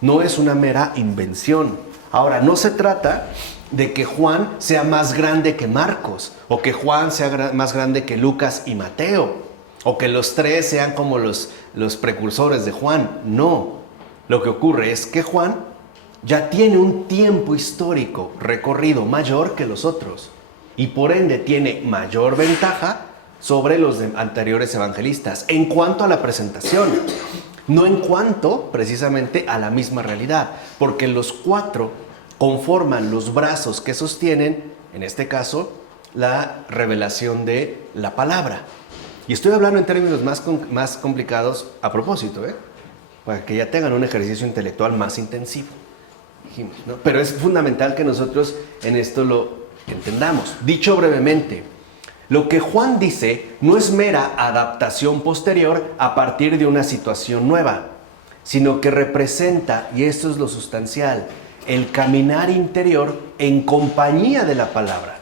no es una mera invención. Ahora, no se trata de que Juan sea más grande que Marcos, o que Juan sea más grande que Lucas y Mateo, o que los tres sean como los precursores de Juan. No, lo que ocurre es que Juan ya tiene un tiempo histórico recorrido mayor que los otros, y por ende tiene mayor ventaja sobre los anteriores evangelistas en cuanto a la presentación, no en cuanto precisamente a la misma realidad, porque los cuatro conforman los brazos que sostienen, en este caso, la revelación de la palabra. Y estoy hablando en términos más complicados a propósito, para que ya tengan un ejercicio intelectual más intensivo. ¿No? Pero es fundamental que nosotros en esto lo entendamos. Dicho brevemente, lo que Juan dice no es mera adaptación posterior a partir de una situación nueva, sino que representa, y esto es lo sustancial, el caminar interior en compañía de la palabra.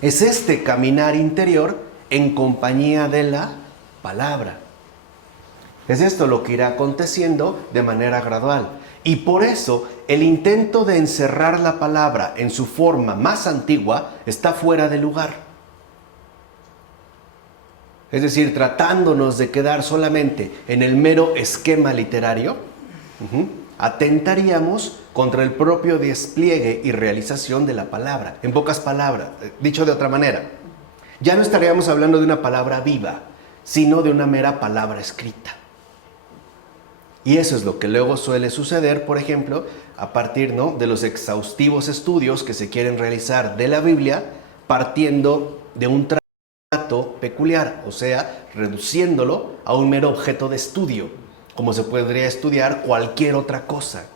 Es este caminar interior en compañía de la palabra. Es esto lo que irá aconteciendo de manera gradual. Y por eso el intento de encerrar la palabra en su forma más antigua está fuera de lugar. Es decir, tratándonos de quedar solamente en el mero esquema literario, atentaríamos contra el propio despliegue y realización de la palabra. En pocas palabras, dicho de otra manera, ya no estaríamos hablando de una palabra viva, sino de una mera palabra escrita. Y eso es lo que luego suele suceder, por ejemplo, a partir, ¿no?, de los exhaustivos estudios que se quieren realizar de la Biblia, partiendo de un trato peculiar, o sea, reduciéndolo a un mero objeto de estudio, como se podría estudiar cualquier otra cosa.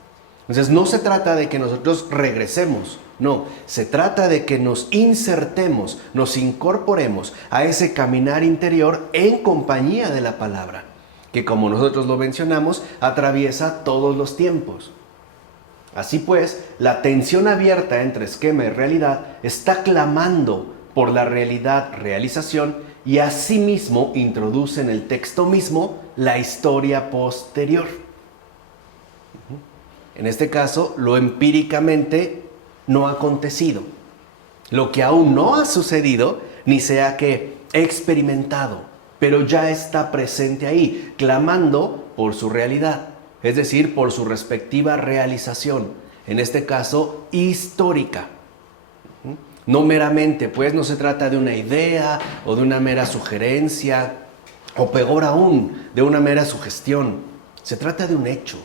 Entonces, no se trata de que nosotros regresemos, no, se trata de que nos insertemos, nos incorporemos a ese caminar interior en compañía de la palabra, que como nosotros lo mencionamos, atraviesa todos los tiempos. Así pues, la tensión abierta entre esquema y realidad está clamando por la realidad-realización y asimismo introduce en el texto mismo la historia posterior. En este caso, lo empíricamente no ha acontecido. Lo que aún no ha sucedido, ni sea que experimentado, pero ya está presente ahí, clamando por su realidad, es decir, por su respectiva realización, en este caso histórica. No meramente, pues no se trata de una idea o de una mera sugerencia, o peor aún, de una mera sugestión. Se trata de un hecho.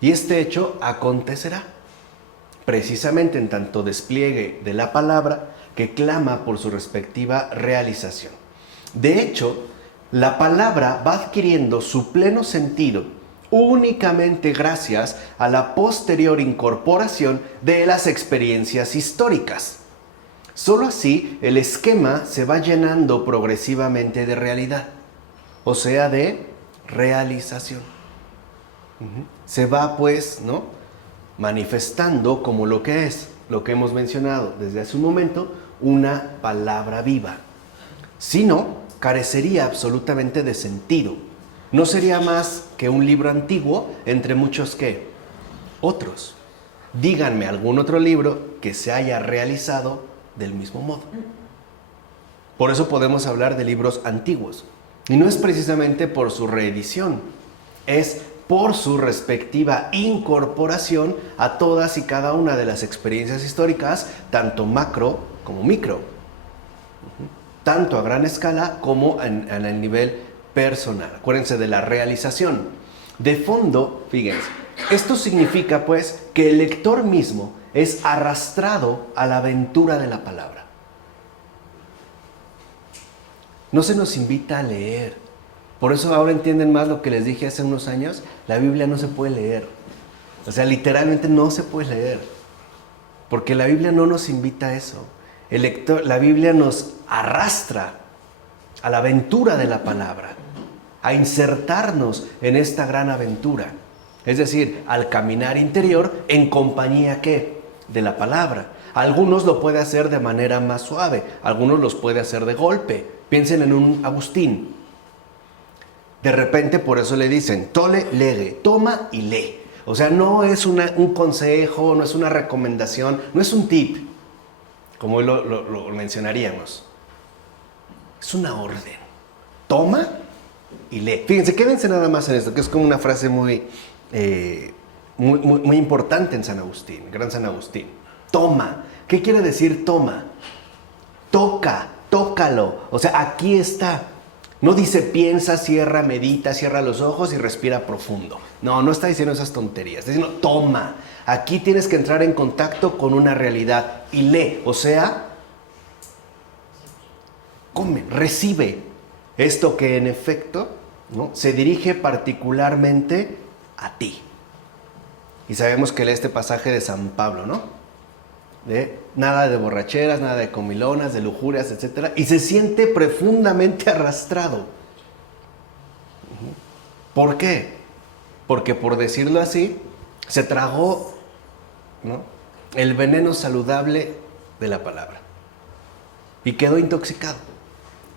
Y este hecho acontecerá, precisamente en tanto despliegue de la palabra que clama por su respectiva realización. De hecho, la palabra va adquiriendo su pleno sentido únicamente gracias a la posterior incorporación de las experiencias históricas. Solo así el esquema se va llenando progresivamente de realidad, o sea, de realización. Se va, pues, ¿no?, manifestando como lo que es, lo que hemos mencionado desde hace un momento, una palabra viva. Si no, carecería absolutamente de sentido. No sería más que un libro antiguo entre muchos que otros. Díganme algún otro libro que se haya realizado del mismo modo. Por eso podemos hablar de libros antiguos. Y no es precisamente por su reedición, es por su respectiva incorporación a todas y cada una de las experiencias históricas, tanto macro como micro, tanto a gran escala como en el nivel personal. Acuérdense de la realización. De fondo, fíjense, esto significa pues que el lector mismo es arrastrado a la aventura de la palabra. No se nos invita a leer. Por eso ahora entienden más lo que les dije hace unos años. La Biblia no se puede leer. O sea, literalmente no se puede leer. Porque la Biblia no nos invita a eso. La Biblia nos arrastra a la aventura de la palabra, a insertarnos en esta gran aventura. Es decir, al caminar interior en compañía, ¿qué? De la palabra. Algunos lo puede hacer de manera más suave, algunos los puede hacer de golpe. Piensen en un Agustín. De repente por eso le dicen, tole, lege, toma y lee. O sea, no es un consejo, no es una recomendación, no es un tip, como hoy lo mencionaríamos. Es una orden. Toma y lee. Fíjense, quédense nada más en esto, que es como una frase muy importante en San Agustín, gran San Agustín. Toma. ¿Qué quiere decir toma? Toca, tócalo. O sea, aquí está. No dice piensa, cierra, medita, cierra los ojos y respira profundo. No está diciendo esas tonterías. Está diciendo toma. Aquí tienes que entrar en contacto con una realidad y lee. O sea, come, recibe esto que en efecto, ¿no?, se dirige particularmente a ti. Y sabemos que lee este pasaje de San Pablo, ¿no? De nada de borracheras, nada de comilonas, de lujurias, etc. Y se siente profundamente arrastrado. ¿Por qué? Porque, por decirlo así, se tragó, ¿no?, el veneno saludable de la palabra. Y quedó intoxicado.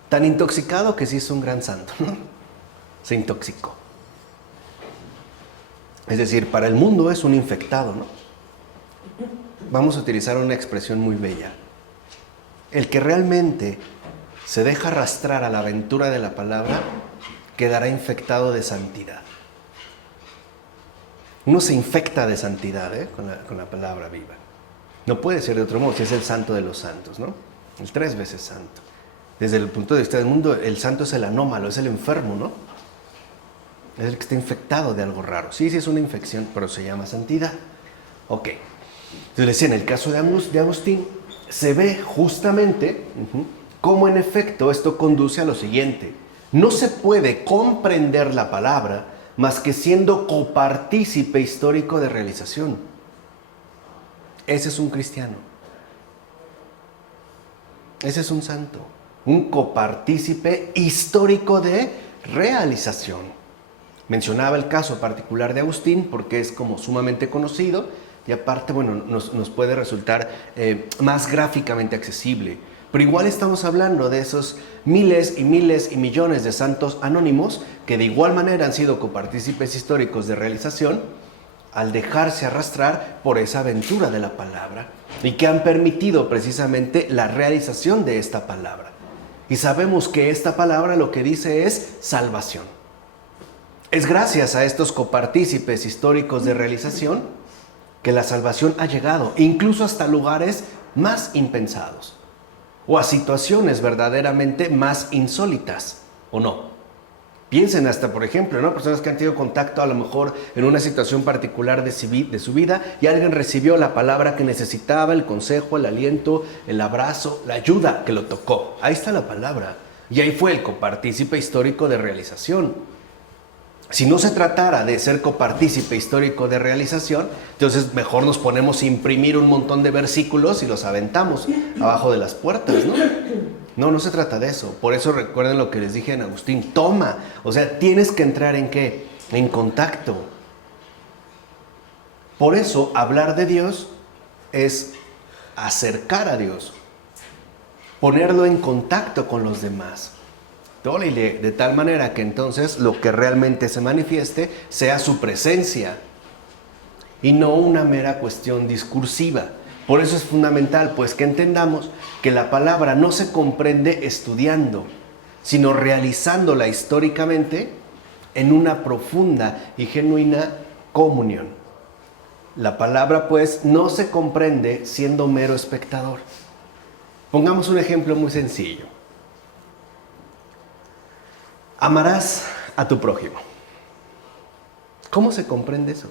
Tan intoxicado que se hizo un gran santo, ¿no? Se intoxicó. Es decir, para el mundo es un infectado, ¿no? Vamos a utilizar una expresión muy bella. El que realmente se deja arrastrar a la aventura de la palabra quedará infectado de santidad. Uno se infecta de santidad, con la palabra viva. No puede ser de otro modo, si es el santo de los santos, ¿no? El 3 veces santo. Desde el punto de vista del mundo, el santo es el anómalo, es el enfermo, ¿no? Es el que está infectado de algo raro. Sí, es una infección, pero se llama santidad. Ok. Entonces, en el caso de Agustín, se ve justamente cómo en efecto esto conduce a lo siguiente. No se puede comprender la palabra más que siendo copartícipe histórico de realización. Ese es un cristiano. Ese es un santo. Un copartícipe histórico de realización. Mencionaba el caso particular de Agustín porque es como sumamente conocido y aparte, bueno, nos puede resultar más gráficamente accesible. Pero igual estamos hablando de esos miles y miles y millones de santos anónimos que de igual manera han sido copartícipes históricos de realización al dejarse arrastrar por esa aventura de la palabra y que han permitido precisamente la realización de esta palabra. Y sabemos que esta palabra lo que dice es salvación. Es gracias a estos copartícipes históricos de realización que la salvación ha llegado, incluso hasta lugares más impensados, o a situaciones verdaderamente más insólitas, ¿o no? Piensen hasta, por ejemplo, ¿no?, personas que han tenido contacto a lo mejor en una situación particular de su vida y alguien recibió la palabra que necesitaba, el consejo, el aliento, el abrazo, la ayuda que lo tocó. Ahí está la palabra. Y ahí fue el copartícipe histórico de realización. Si no se tratara de ser copartícipe histórico de realización, entonces mejor nos ponemos a imprimir un montón de versículos y los aventamos abajo de las puertas, ¿no? No se trata de eso. Por eso recuerden lo que les dije en Agustín. Toma. O sea, tienes que entrar ¿en qué? En contacto. Por eso hablar de Dios es acercar a Dios. Ponerlo en contacto con los demás. De tal manera que entonces lo que realmente se manifieste sea su presencia y no una mera cuestión discursiva. Por eso es fundamental, pues, que entendamos que la palabra no se comprende estudiando, sino realizándola históricamente en una profunda y genuina comunión. La palabra, pues, no se comprende siendo mero espectador. Pongamos un ejemplo muy sencillo. Amarás a tu prójimo. ¿Cómo se comprende eso?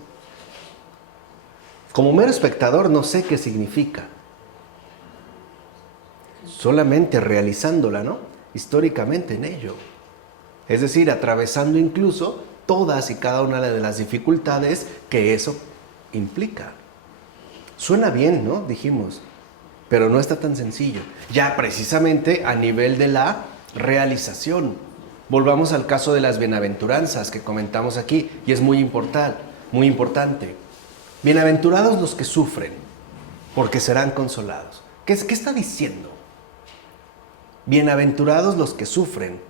Como mero espectador no sé qué significa. Solamente realizándola, ¿no? Históricamente en ello. Es decir, atravesando incluso todas y cada una de las dificultades que eso implica. Suena bien, ¿no? Dijimos, pero no está tan sencillo. Ya precisamente a nivel de la realización. Volvamos al caso de las bienaventuranzas que comentamos aquí, y es muy importante. Bienaventurados los que sufren, porque serán consolados. ¿Qué está diciendo? Bienaventurados los que sufren.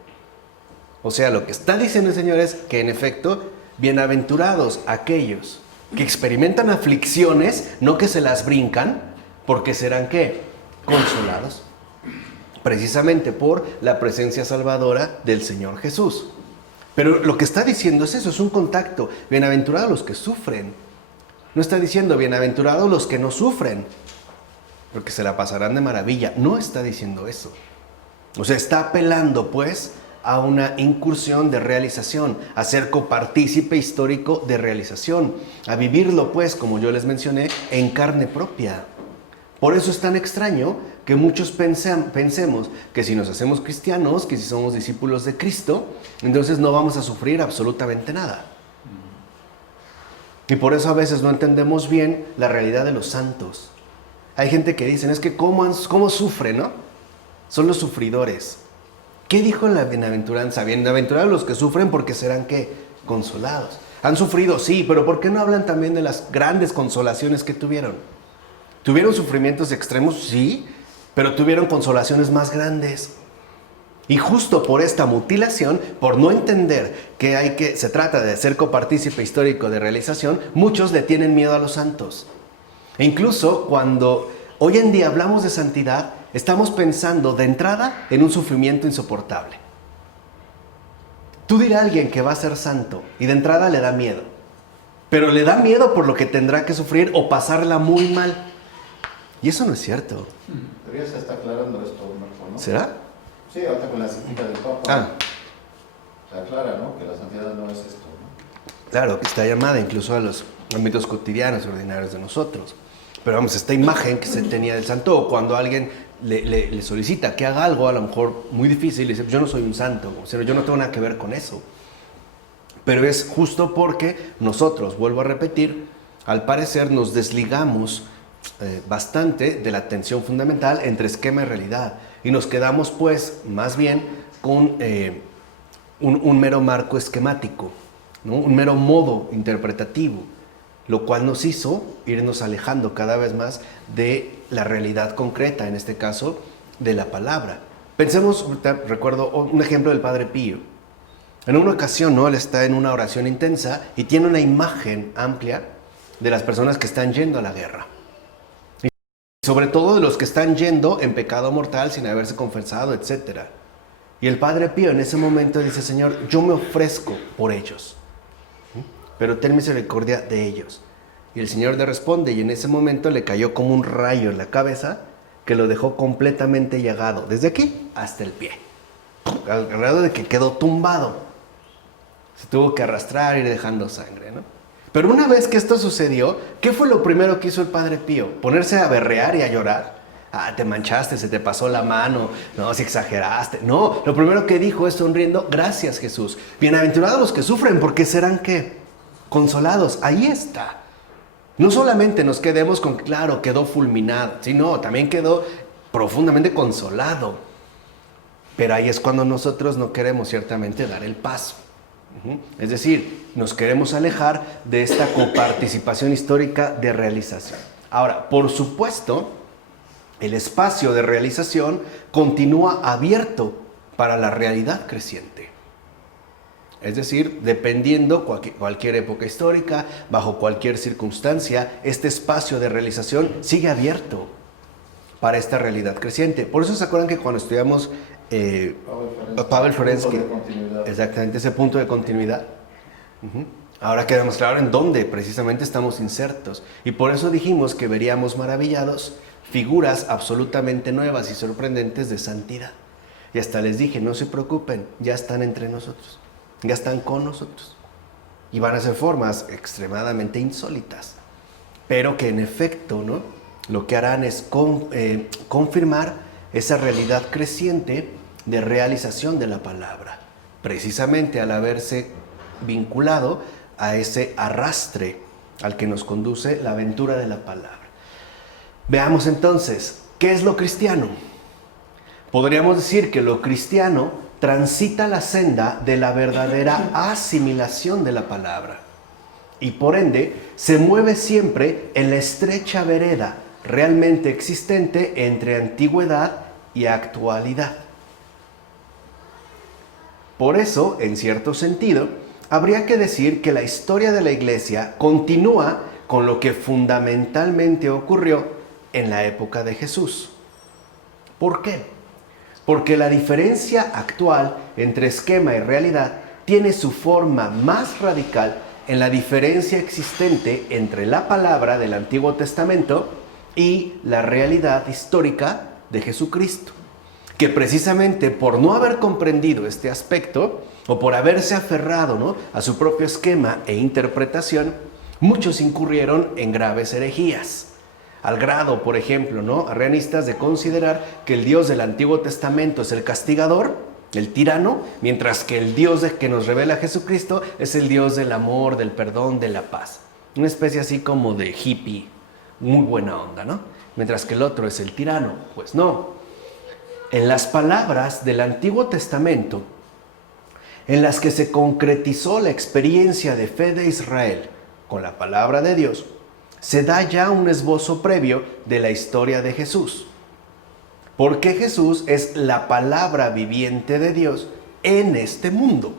O sea, lo que está diciendo el Señor es que en efecto, bienaventurados aquellos que experimentan aflicciones, no que se las brincan, porque serán ¿qué? Consolados. Precisamente por la presencia salvadora del Señor Jesús. Pero lo que está diciendo es eso, es un contacto. Bienaventurados los que sufren. No está diciendo bienaventurados los que no sufren, porque se la pasarán de maravilla. No está diciendo eso. O sea, está apelando pues a una incursión de realización, a ser copartícipe histórico de realización, a vivirlo pues, como yo les mencioné, en carne propia. Por eso es tan extraño que muchos pensemos que si nos hacemos cristianos, que si somos discípulos de Cristo, entonces no vamos a sufrir absolutamente nada. Y por eso a veces no entendemos bien la realidad de los santos. Hay gente que dicen, es que cómo sufren, ¿no? Son los sufridores. ¿Qué dijo la bienaventuranza? Bienaventurados los que sufren porque serán ¿qué? Consolados. Han sufrido, sí, pero ¿por qué no hablan también de las grandes consolaciones que tuvieron? ¿Tuvieron sufrimientos extremos? Sí, pero tuvieron consolaciones más grandes. Y justo por esta mutilación, por no entender que se trata de ser copartícipe histórico de realización, muchos le tienen miedo a los santos. E incluso cuando hoy en día hablamos de santidad, estamos pensando de entrada en un sufrimiento insoportable. Tú dirás a alguien que va a ser santo y de entrada le da miedo. Pero le da miedo por lo que tendrá que sufrir o pasarla muy mal. Y eso no es cierto. Pero ya se está aclarando esto, Marco, ¿no? ¿Será? Sí, ahorita con la encíclica del Papa se aclara, ¿no? Que la santidad no es esto, ¿no? Claro, que está llamada incluso a los ámbitos cotidianos y ordinarios de nosotros. Pero vamos, esta imagen que se tenía del santo, o cuando alguien le solicita que haga algo, a lo mejor muy difícil, le dice, yo no soy un santo, o sea, yo no tengo nada que ver con eso. Pero es justo porque nosotros, vuelvo a repetir, al parecer nos desligamos bastante de la tensión fundamental entre esquema y realidad. Y nos quedamos pues más bien con un mero marco esquemático, ¿no? Un mero modo interpretativo, lo cual nos hizo irnos alejando cada vez más de la realidad concreta, en este caso de la palabra. Pensemos, recuerdo un ejemplo del Padre Pío. En una ocasión, ¿no? Él está en una oración intensa y tiene una imagen amplia de las personas que están yendo a la guerra. Sobre todo de los que están yendo en pecado mortal sin haberse confesado, etc. Y el Padre Pío en ese momento dice, Señor, yo me ofrezco por ellos, pero ten misericordia de ellos. Y el Señor le responde, y en ese momento le cayó como un rayo en la cabeza que lo dejó completamente llagado, desde aquí hasta el pie, al grado de que quedó tumbado. Se tuvo que arrastrar y ir dejando sangre, ¿no? Pero una vez que esto sucedió, ¿qué fue lo primero que hizo el Padre Pío? ¿Ponerse a berrear y a llorar? Ah, te manchaste, se te pasó la mano, no, si exageraste. No, lo primero que dijo es sonriendo, gracias Jesús. Bienaventurados los que sufren, porque serán ¿qué? Consolados. Ahí está. No solamente nos quedemos con, claro, quedó fulminado, sino también quedó profundamente consolado. Pero ahí es cuando nosotros no queremos ciertamente dar el paso. Es decir, nos queremos alejar de esta coparticipación histórica de realización. Ahora, por supuesto, el espacio de realización continúa abierto para la realidad creciente. Es decir, dependiendo cualquier época histórica, bajo cualquier circunstancia, este espacio de realización sigue abierto para esta realidad creciente. Por eso se acuerdan que cuando estudiamos Pavel Ferensky, exactamente ese punto de continuidad, Ujú. Ahora quedamos claro en dónde precisamente estamos insertos. Y por eso dijimos que veríamos maravillados figuras absolutamente nuevas y sorprendentes de santidad. Y hasta les dije, no se preocupen, ya están entre nosotros, ya están con nosotros. Y van a ser formas extremadamente insólitas, pero que en efecto, ¿no?, lo que harán es confirmar esa realidad creciente de realización de la palabra, precisamente al haberse vinculado a ese arrastre al que nos conduce la aventura de la palabra. Veamos entonces, ¿qué es lo cristiano? Podríamos decir que lo cristiano transita la senda de la verdadera asimilación de la palabra y por ende se mueve siempre en la estrecha vereda realmente existente entre antigüedad y actualidad. Por eso, en cierto sentido, habría que decir que la historia de la Iglesia continúa con lo que fundamentalmente ocurrió en la época de Jesús. ¿Por qué? Porque la diferencia actual entre esquema y realidad tiene su forma más radical en la diferencia existente entre la palabra del Antiguo Testamento y la realidad histórica de Jesucristo, que precisamente por no haber comprendido este aspecto o por haberse aferrado, ¿no?, a su propio esquema e interpretación, muchos incurrieron en graves herejías. Al grado, por ejemplo, ¿no?, arrianistas de considerar que el Dios del Antiguo Testamento es el castigador, el tirano, mientras que el Dios que nos revela Jesucristo es el Dios del amor, del perdón, de la paz. Una especie así como de hippie, muy buena onda, ¿no? Mientras que el otro es el tirano. Pues no. En las palabras del Antiguo Testamento, en las que se concretizó la experiencia de fe de Israel con la palabra de Dios, se da ya un esbozo previo de la historia de Jesús. Porque Jesús es la palabra viviente de Dios en este mundo,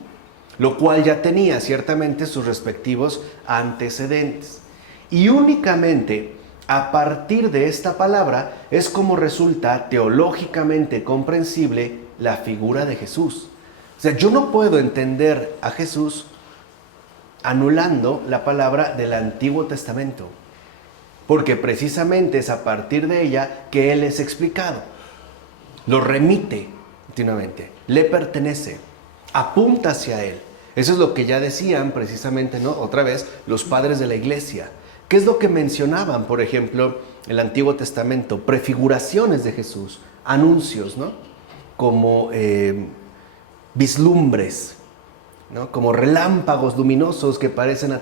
lo cual ya tenía ciertamente sus respectivos antecedentes. Y únicamente a partir de esta palabra es como resulta teológicamente comprensible la figura de Jesús. O sea, yo no puedo entender a Jesús anulando la palabra del Antiguo Testamento, porque precisamente es a partir de ella que Él es explicado. Lo remite continuamente, le pertenece, apunta hacia Él. Eso es lo que ya decían precisamente, ¿no?, otra vez, los padres de la Iglesia. ¿Qué es lo que mencionaban, por ejemplo, el Antiguo Testamento? Prefiguraciones de Jesús, anuncios, ¿no?, como vislumbres, ¿no?, como relámpagos luminosos que parecen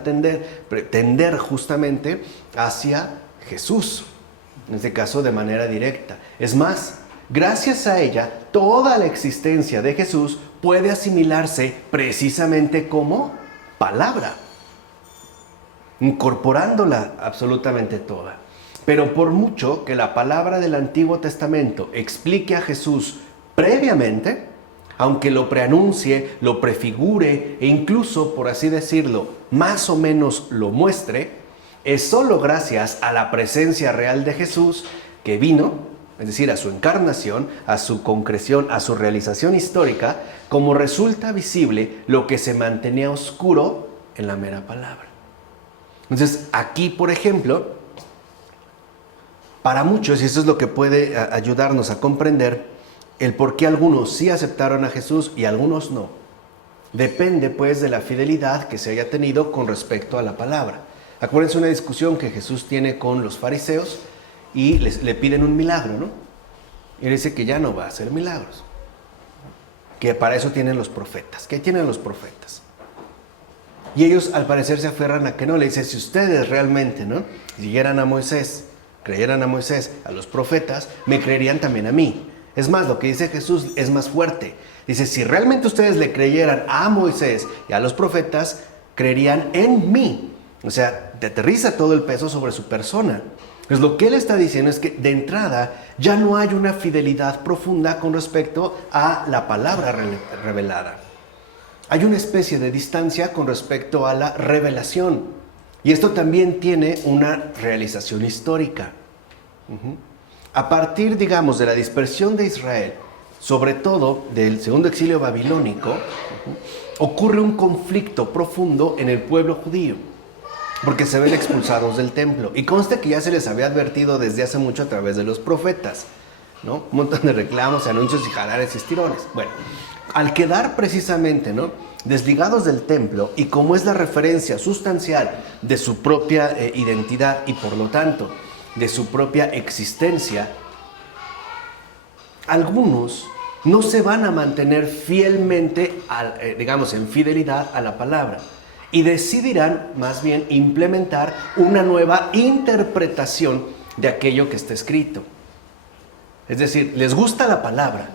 tender justamente hacia Jesús, en este caso de manera directa. Es más, gracias a ella, toda la existencia de Jesús puede asimilarse precisamente como palabra, incorporándola absolutamente toda. Pero por mucho que la palabra del Antiguo Testamento explique a Jesús previamente, aunque lo preanuncie, lo prefigure e incluso, por así decirlo, más o menos lo muestre, es solo gracias a la presencia real de Jesús que vino, es decir, a su encarnación, a su concreción, a su realización histórica, como resulta visible lo que se mantenía oscuro en la mera palabra. Entonces, aquí, por ejemplo, para muchos, y eso es lo que puede ayudarnos a comprender el por qué algunos sí aceptaron a Jesús y algunos no, depende pues de la fidelidad que se haya tenido con respecto a la palabra. Acuérdense una discusión que Jesús tiene con los fariseos y le piden un milagro, ¿no? Y él dice que ya no va a hacer milagros, que para eso tienen los profetas. ¿Qué tienen los profetas? Y ellos al parecer se aferran a que no. Le dice, si ustedes realmente, ¿no?, siguieran a Moisés, creyeran a Moisés, a los profetas, me creerían también a mí. Es más, lo que dice Jesús es más fuerte. Dice, si realmente ustedes le creyeran a Moisés y a los profetas, creerían en mí. O sea, te aterriza todo el peso sobre su persona. Pues lo que él está diciendo es que de entrada ya no hay una fidelidad profunda con respecto a la palabra revelada. Hay una especie de distancia con respecto a la revelación. Y esto también tiene una realización histórica. A partir, digamos, de la dispersión de Israel, sobre todo del segundo exilio babilónico, ocurre un conflicto profundo en el pueblo judío, porque se ven expulsados del templo. Y consta que ya se les había advertido desde hace mucho a través de los profetas, ¿no? Un montón de reclamos, anuncios y jalares y estirones. Bueno, al quedar precisamente, ¿no?, desligados del templo, y como es la referencia sustancial de su propia identidad y por lo tanto de su propia existencia, algunos no se van a mantener fielmente, digamos, en fidelidad a la palabra, y decidirán más bien implementar una nueva interpretación de aquello que está escrito. Es decir, les gusta la palabra,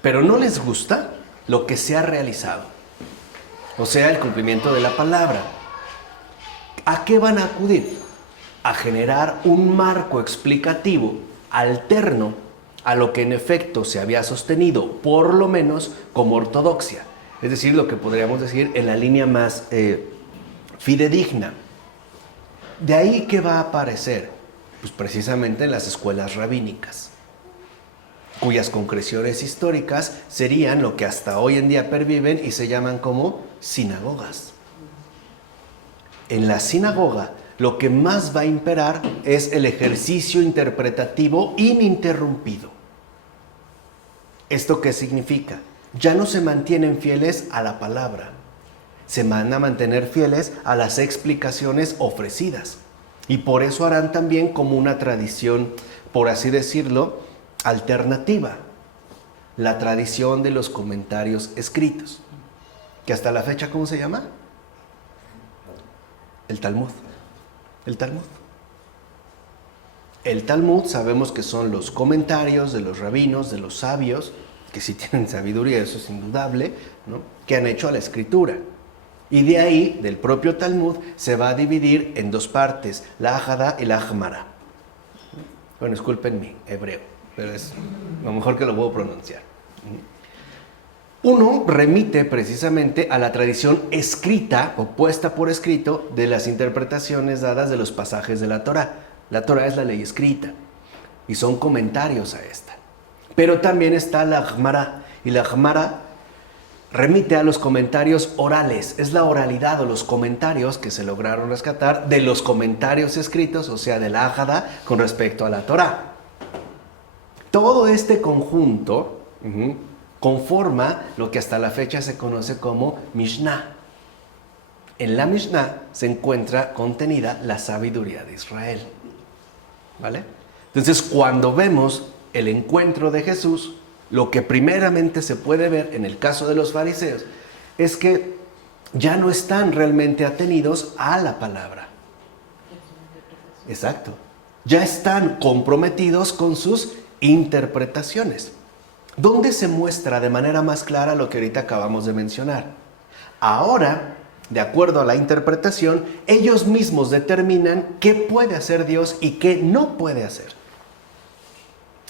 pero no les gusta lo que se ha realizado, o sea, el cumplimiento de la palabra. ¿A qué van a acudir? A generar un marco explicativo alterno a lo que en efecto se había sostenido, por lo menos como ortodoxia, es decir, lo que podríamos decir en la línea más fidedigna. De ahí que va a aparecer, pues precisamente en las escuelas rabínicas, cuyas concreciones históricas serían lo que hasta hoy en día perviven y se llaman como sinagogas. En la sinagoga, lo que más va a imperar es el ejercicio interpretativo ininterrumpido. ¿Esto qué significa? Ya no se mantienen fieles a la palabra, se van a mantener fieles a las explicaciones ofrecidas. Y por eso harán también como una tradición, por así decirlo, alternativa, la tradición de los comentarios escritos, que hasta la fecha, ¿cómo se llama? El Talmud. El Talmud. El Talmud sabemos que son los comentarios de los rabinos, de los sabios, que sí tienen sabiduría, eso es indudable, ¿no?, que han hecho a la escritura. Y de ahí, del propio Talmud, se va a dividir en dos partes, la Haggadah y la Gemara. Bueno, disculpen mi hebreo, pero es lo mejor que lo puedo pronunciar. Uno remite precisamente a la tradición escrita o puesta por escrito de las interpretaciones dadas de los pasajes de la Torá. La Torá es la ley escrita y son comentarios a esta. Pero también está la Gemara, y la Gemara remite a los comentarios orales. Es la oralidad o los comentarios que se lograron rescatar de los comentarios escritos, o sea, de la Haggadah con respecto a la Torá. Todo este conjunto conforma lo que hasta la fecha se conoce como Mishnah. En la Mishnah se encuentra contenida la sabiduría de Israel, ¿vale? Entonces, cuando vemos el encuentro de Jesús, lo que primeramente se puede ver en el caso de los fariseos es que ya no están realmente atenidos a la palabra. Exacto. Ya están comprometidos con sus interpretaciones. ¿Dónde se muestra de manera más clara lo que ahorita acabamos de mencionar? Ahora, de acuerdo a la interpretación, ellos mismos determinan qué puede hacer Dios y qué no puede hacer.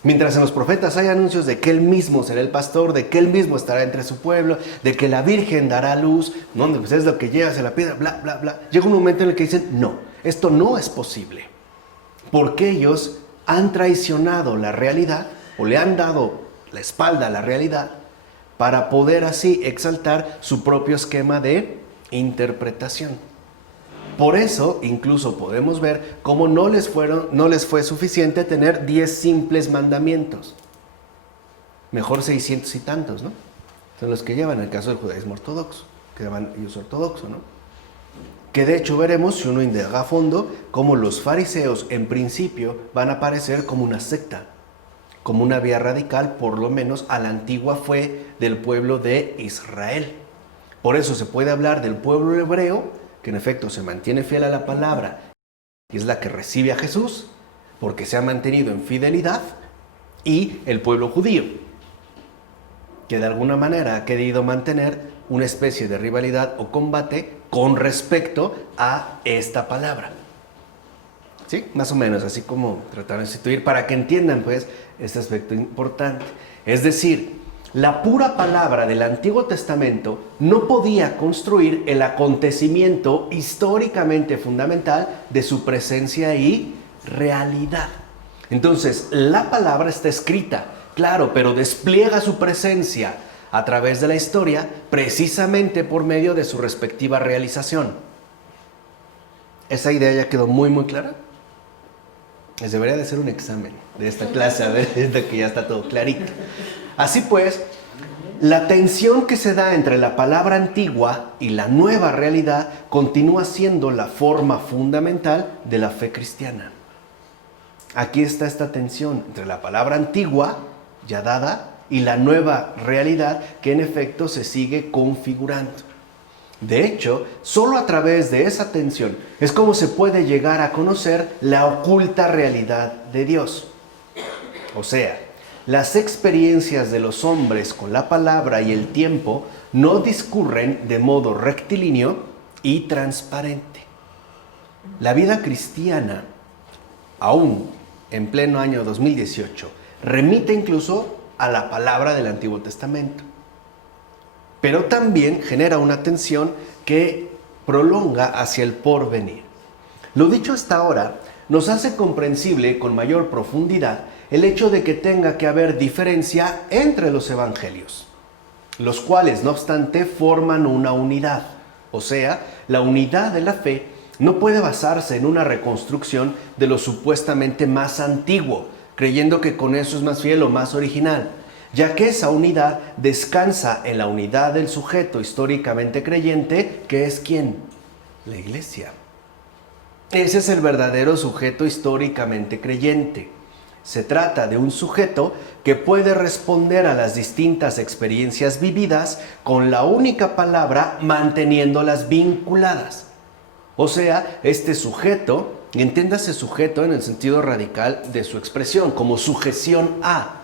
Mientras en los profetas hay anuncios de que Él mismo será el pastor, de que Él mismo estará entre su pueblo, de que la Virgen dará luz, ¿no?, pues es lo que llevas en la piedra, bla, bla, bla. Llega un momento en el que dicen, no, esto no es posible. Porque ellos han traicionado la realidad o le han dado la espalda a la realidad para poder así exaltar su propio esquema de interpretación. Por eso, incluso podemos ver cómo no les fue suficiente tener 10 simples mandamientos. Mejor 600 y tantos, ¿no? Son los que llevan el caso del judaísmo ortodoxo, que llaman ellos ortodoxo, ¿no? Que de hecho veremos, si uno indaga a fondo, cómo los fariseos en principio van a aparecer como una secta, como una vía radical, por lo menos a la antigua fe del pueblo de Israel. Por eso se puede hablar del pueblo hebreo, que en efecto se mantiene fiel a la palabra y es la que recibe a Jesús, porque se ha mantenido en fidelidad, y el pueblo judío, que de alguna manera ha querido mantener una especie de rivalidad o combate con respecto a esta palabra. ¿Sí? Más o menos, así como tratar de instituir para que entiendan pues este aspecto importante. Es decir, la pura palabra del Antiguo Testamento no podía construir el acontecimiento históricamente fundamental de su presencia y realidad. Entonces, la palabra está escrita, Claro, pero despliega su presencia a través de la historia precisamente por medio de su respectiva realización. ¿Esa idea ya quedó muy, muy clara? Les debería de ser un examen de esta clase, a ver, de que ya está todo clarito. Así pues, la tensión que se da entre la palabra antigua y la nueva realidad continúa siendo la forma fundamental de la fe cristiana. Aquí está esta tensión entre la palabra antigua, ya dada, y la nueva realidad que en efecto se sigue configurando. De hecho, solo a través de esa tensión es como se puede llegar a conocer la oculta realidad de Dios. O sea, las experiencias de los hombres con la palabra y el tiempo no discurren de modo rectilíneo y transparente. La vida cristiana, aún en pleno año 2018, remite incluso a la palabra del Antiguo Testamento. Pero también genera una tensión que prolonga hacia el porvenir. Lo dicho hasta ahora nos hace comprensible con mayor profundidad el hecho de que tenga que haber diferencia entre los evangelios, los cuales, no obstante, forman una unidad. O sea, la unidad de la fe no puede basarse en una reconstrucción de lo supuestamente más antiguo, creyendo que con eso es más fiel o más original, ya que esa unidad descansa en la unidad del sujeto históricamente creyente, que es ¿quién? La Iglesia. Ese es el verdadero sujeto históricamente creyente. Se trata de un sujeto que puede responder a las distintas experiencias vividas con la única palabra manteniéndolas vinculadas. O sea, este sujeto, entiéndase sujeto en el sentido radical de su expresión, como sujeción a,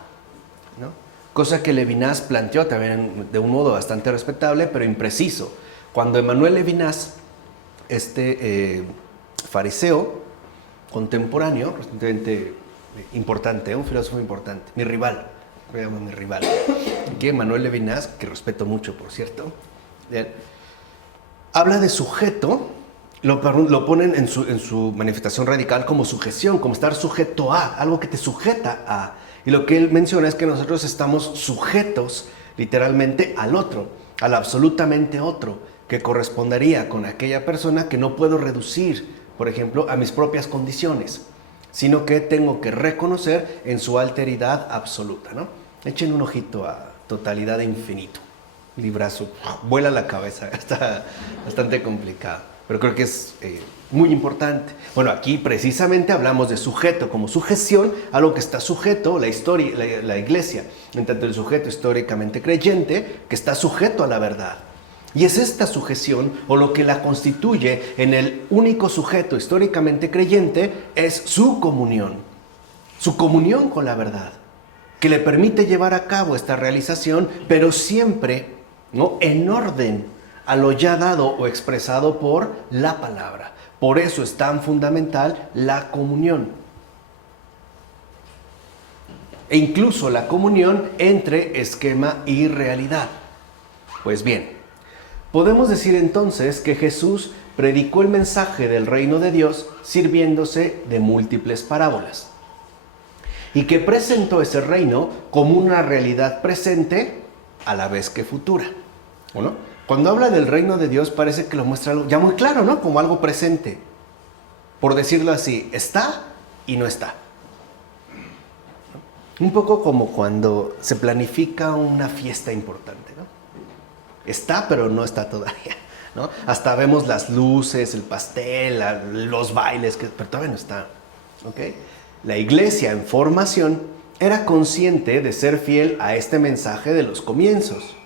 ¿no? Cosa que Levinas planteó también de un modo bastante respetable, pero impreciso. Cuando Emmanuel Levinas, fariseo contemporáneo, recientemente importante, un filósofo importante, mi rival, me llamo mi rival, que Emmanuel Levinas, que respeto mucho, por cierto, habla de sujeto, lo ponen en su manifestación radical como sujeción, como estar sujeto a, algo que te sujeta a. Y lo que él menciona es que nosotros estamos sujetos literalmente al otro, al absolutamente otro, que correspondería con aquella persona que no puedo reducir, por ejemplo, a mis propias condiciones, sino que tengo que reconocer en su alteridad absoluta, ¿no? Echen un ojito a Totalidad de Infinito. Librazo, vuela la cabeza, está bastante complicado, pero creo que es muy importante. Bueno, aquí precisamente hablamos de sujeto como sujeción a lo que está sujeto la historia, la Iglesia, en tanto el sujeto históricamente creyente que está sujeto a la verdad. Y es esta sujeción, o lo que la constituye en el único sujeto históricamente creyente, es su comunión con la verdad, que le permite llevar a cabo esta realización, pero siempre, ¿no?, en orden a lo ya dado o expresado por la palabra. Por eso es tan fundamental la comunión. E incluso la comunión entre esquema y realidad. Pues bien, podemos decir entonces que Jesús predicó el mensaje del reino de Dios sirviéndose de múltiples parábolas y que presentó ese reino como una realidad presente a la vez que futura, ¿o no? Cuando habla del reino de Dios parece que lo muestra algo ya muy claro, ¿no? Como algo presente. Por decirlo así, está y no está. Un poco como cuando se planifica una fiesta importante, ¿no? Está, pero no está todavía, ¿no? Hasta vemos las luces, el pastel, los bailes, pero todavía no está, ¿ok? La Iglesia en formación era consciente de ser fiel a este mensaje de los comienzos,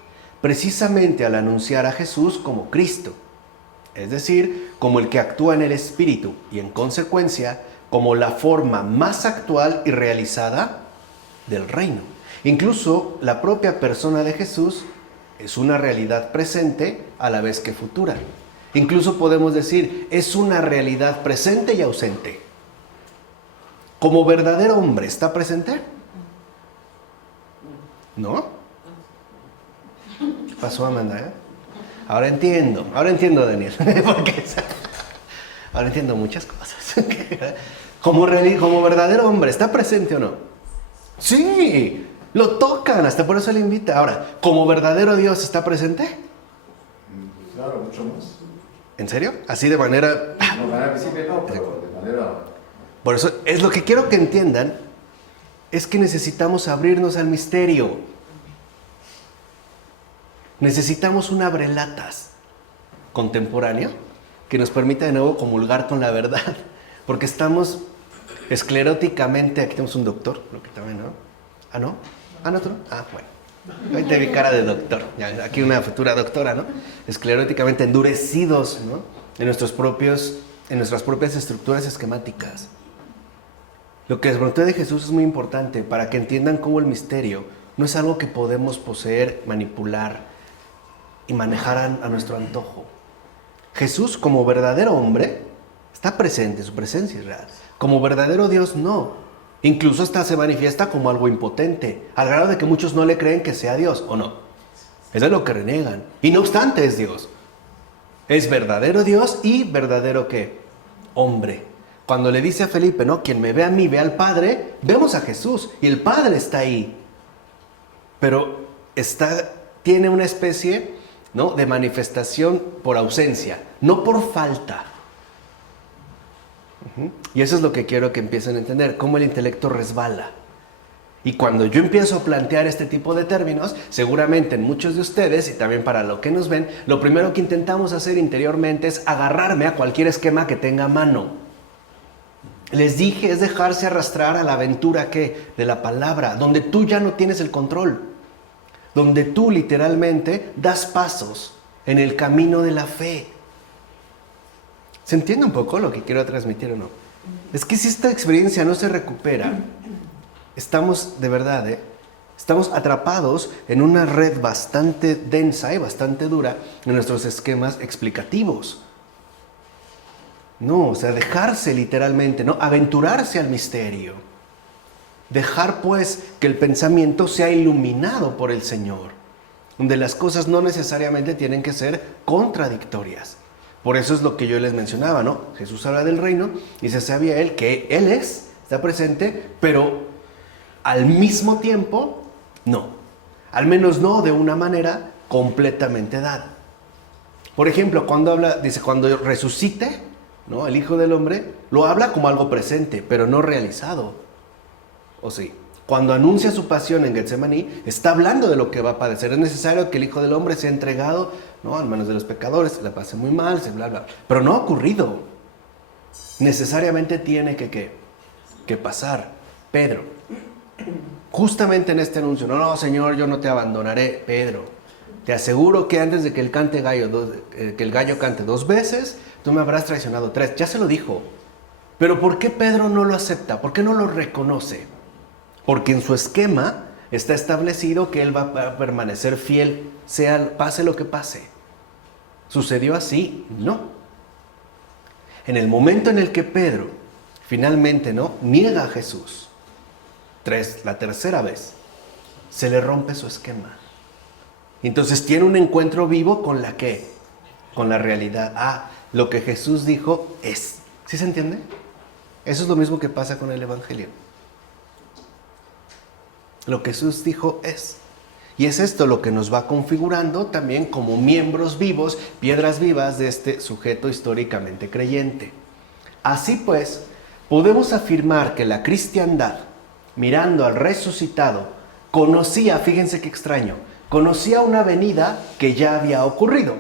precisamente al anunciar a Jesús como Cristo, es decir, como el que actúa en el Espíritu y en consecuencia como la forma más actual y realizada del reino. Incluso la propia persona de Jesús es una realidad presente a la vez que futura. Incluso podemos decir, es una realidad presente y ausente. Como verdadero hombre, ¿está presente? ¿No? ¿Qué pasó, Amanda? Ahora entiendo, Daniel. Porque ahora entiendo muchas cosas. Como verdadero hombre, ¿está presente o no? Sí, Lo tocan, hasta por eso le invita. Ahora, ¿como verdadero Dios está presente? Claro, mucho más. ¿En serio? Así de manera... No, de manera visible no, pero de manera... Por eso, es lo que quiero que entiendan, es que necesitamos abrirnos al misterio. Necesitamos un abrelatas contemporáneo que nos permita de nuevo comulgar con la verdad. Porque estamos escleróticamente... Aquí tenemos un doctor, lo que también, ¿no? ¿Ah, no? ¿Ah, no, tú no? Ah, bueno. Hoy te vi cara de doctor. Ya, aquí una futura doctora, ¿no? Escleróticamente endurecidos, ¿no? En nuestras propias estructuras esquemáticas. Lo que les pregunté de Jesús es muy importante para que entiendan cómo el misterio no es algo que podemos poseer, manipular y manejar a nuestro antojo. Jesús, como verdadero hombre, está presente, su presencia es real. Como verdadero Dios, no. Incluso hasta se manifiesta como algo impotente, al grado de que muchos no le creen que sea Dios, ¿o no? Es de lo que renegan. Y no obstante es Dios. Es verdadero Dios y verdadero ¿qué? Hombre. Cuando le dice a Felipe, ¿no? Quien me ve a mí, ve al Padre, vemos a Jesús y el Padre está ahí. Pero tiene una especie, ¿no? de manifestación por ausencia, no por falta. Y eso es lo que quiero que empiecen a entender, cómo el intelecto resbala. Y cuando yo empiezo a plantear este tipo de términos, seguramente en muchos de ustedes, y también para los que nos ven, lo primero que intentamos hacer interiormente es agarrarme a cualquier esquema que tenga a mano. Les dije, es dejarse arrastrar a la aventura ¿qué? De la palabra, donde tú ya no tienes el control. Donde tú literalmente das pasos en el camino de la fe. ¿Se entiende un poco lo que quiero transmitir o no? Es que si esta experiencia no se recupera, estamos de verdad, estamos atrapados en una red bastante densa y bastante dura en nuestros esquemas explicativos. No, o sea, dejarse literalmente, ¿no? Aventurarse al misterio. Dejar pues que el pensamiento sea iluminado por el Señor, donde las cosas no necesariamente tienen que ser contradictorias. Por eso es lo que yo les mencionaba, ¿no? Jesús habla del reino y se sabía él que Él está presente, pero al mismo tiempo, no. Al menos no de una manera completamente dada. Por ejemplo, cuando habla, dice, cuando resucite, ¿no? El Hijo del Hombre, lo habla como algo presente, pero no realizado. ¿O sí? Cuando anuncia su pasión en Getsemaní, está hablando de lo que va a padecer. Es necesario que el Hijo del Hombre sea entregado, ¿no? en manos de los pecadores, se la pase muy mal, se bla, bla. Pero no ha ocurrido. Necesariamente tiene que pasar. Pedro, justamente en este anuncio, no, Señor, yo no te abandonaré. Pedro, te aseguro que antes de que el gallo cante 2 veces, tú me habrás traicionado 3. Ya se lo dijo. Pero ¿por qué Pedro no lo acepta? ¿Por qué no lo reconoce? Porque en su esquema está establecido que él va a permanecer fiel, pase lo que pase. ¿Sucedió así? No. En el momento en el que Pedro finalmente niega a Jesús, la tercera vez, se le rompe su esquema. Entonces tiene un encuentro vivo con con la realidad. Lo que Jesús dijo es. ¿Sí se entiende? Eso es lo mismo que pasa con el Evangelio. Lo que Jesús dijo es. Y es esto lo que nos va configurando también como miembros vivos, piedras vivas de este sujeto históricamente creyente. Así pues, podemos afirmar que la cristiandad, mirando al resucitado, conocía, fíjense qué extraño, conocía una venida que ya había ocurrido.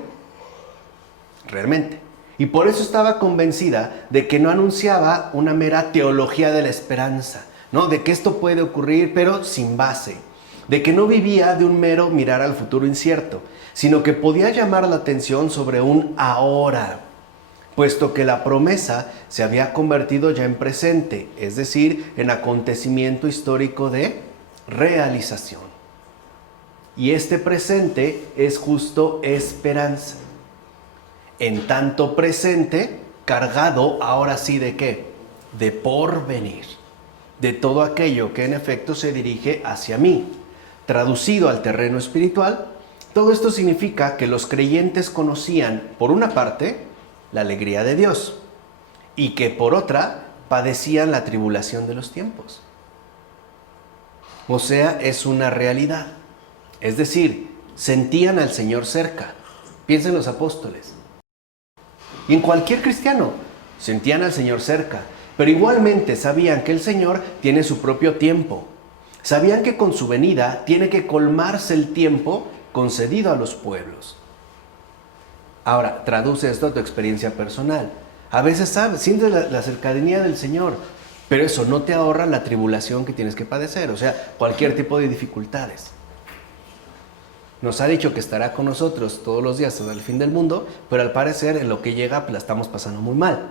Realmente. Y por eso estaba convencida de que no anunciaba una mera teología de la esperanza, ¿no? De que esto puede ocurrir, pero sin base. De que no vivía de un mero mirar al futuro incierto, sino que podía llamar la atención sobre un ahora, puesto que la promesa se había convertido ya en presente, es decir, en acontecimiento histórico de realización. Y este presente es justo esperanza. En tanto presente, cargado ahora sí de ¿qué? De porvenir. De todo aquello que en efecto se dirige hacia mí. Traducido al terreno espiritual, todo esto significa que los creyentes conocían, por una parte, la alegría de Dios, y que por otra, padecían la tribulación de los tiempos. O sea, es una realidad. Es decir, sentían al Señor cerca. Piensen los apóstoles. Y en cualquier cristiano, sentían al Señor cerca. Pero igualmente sabían que el Señor tiene su propio tiempo. Sabían que con su venida tiene que colmarse el tiempo concedido a los pueblos. Ahora, traduce esto a tu experiencia personal. A veces sientes la cercanía del Señor, pero eso no te ahorra la tribulación que tienes que padecer, o sea, cualquier tipo de dificultades. Nos ha dicho que estará con nosotros todos los días hasta el fin del mundo, pero al parecer en lo que llega pues, la estamos pasando muy mal.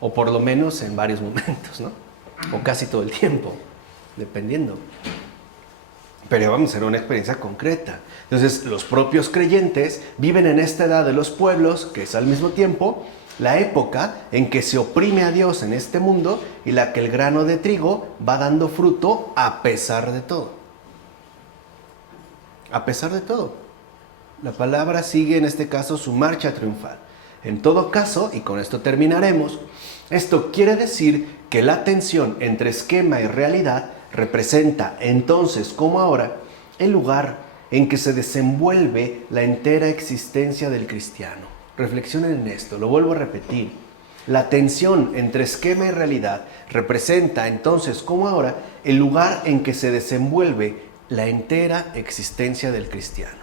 O por lo menos en varios momentos, ¿no? O casi todo el tiempo, dependiendo. Pero vamos a hacer una experiencia concreta. Entonces, los propios creyentes viven en esta edad de los pueblos, que es al mismo tiempo la época en que se oprime a Dios en este mundo y la que el grano de trigo va dando fruto a pesar de todo. A pesar de todo. La palabra sigue en este caso su marcha triunfal. En todo caso, y con esto terminaremos, esto quiere decir que la tensión entre esquema y realidad representa entonces, como ahora, el lugar en que se desenvuelve la entera existencia del cristiano. Reflexionen en esto, lo vuelvo a repetir. La tensión entre esquema y realidad representa entonces, como ahora, el lugar en que se desenvuelve la entera existencia del cristiano.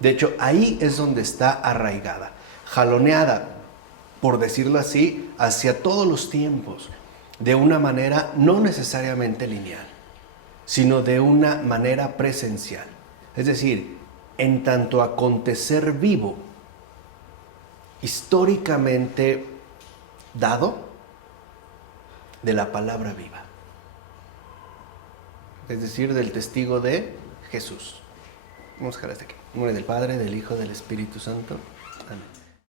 De hecho, ahí es donde está arraigada, jaloneada, por decirlo así, hacia todos los tiempos, de una manera no necesariamente lineal, sino de una manera presencial. Es decir, en tanto acontecer vivo, históricamente dado de la palabra viva. Es decir, del testigo de Jesús. Vamos a dejar hasta aquí. En nombre del Padre, del Hijo, del Espíritu Santo. Amén.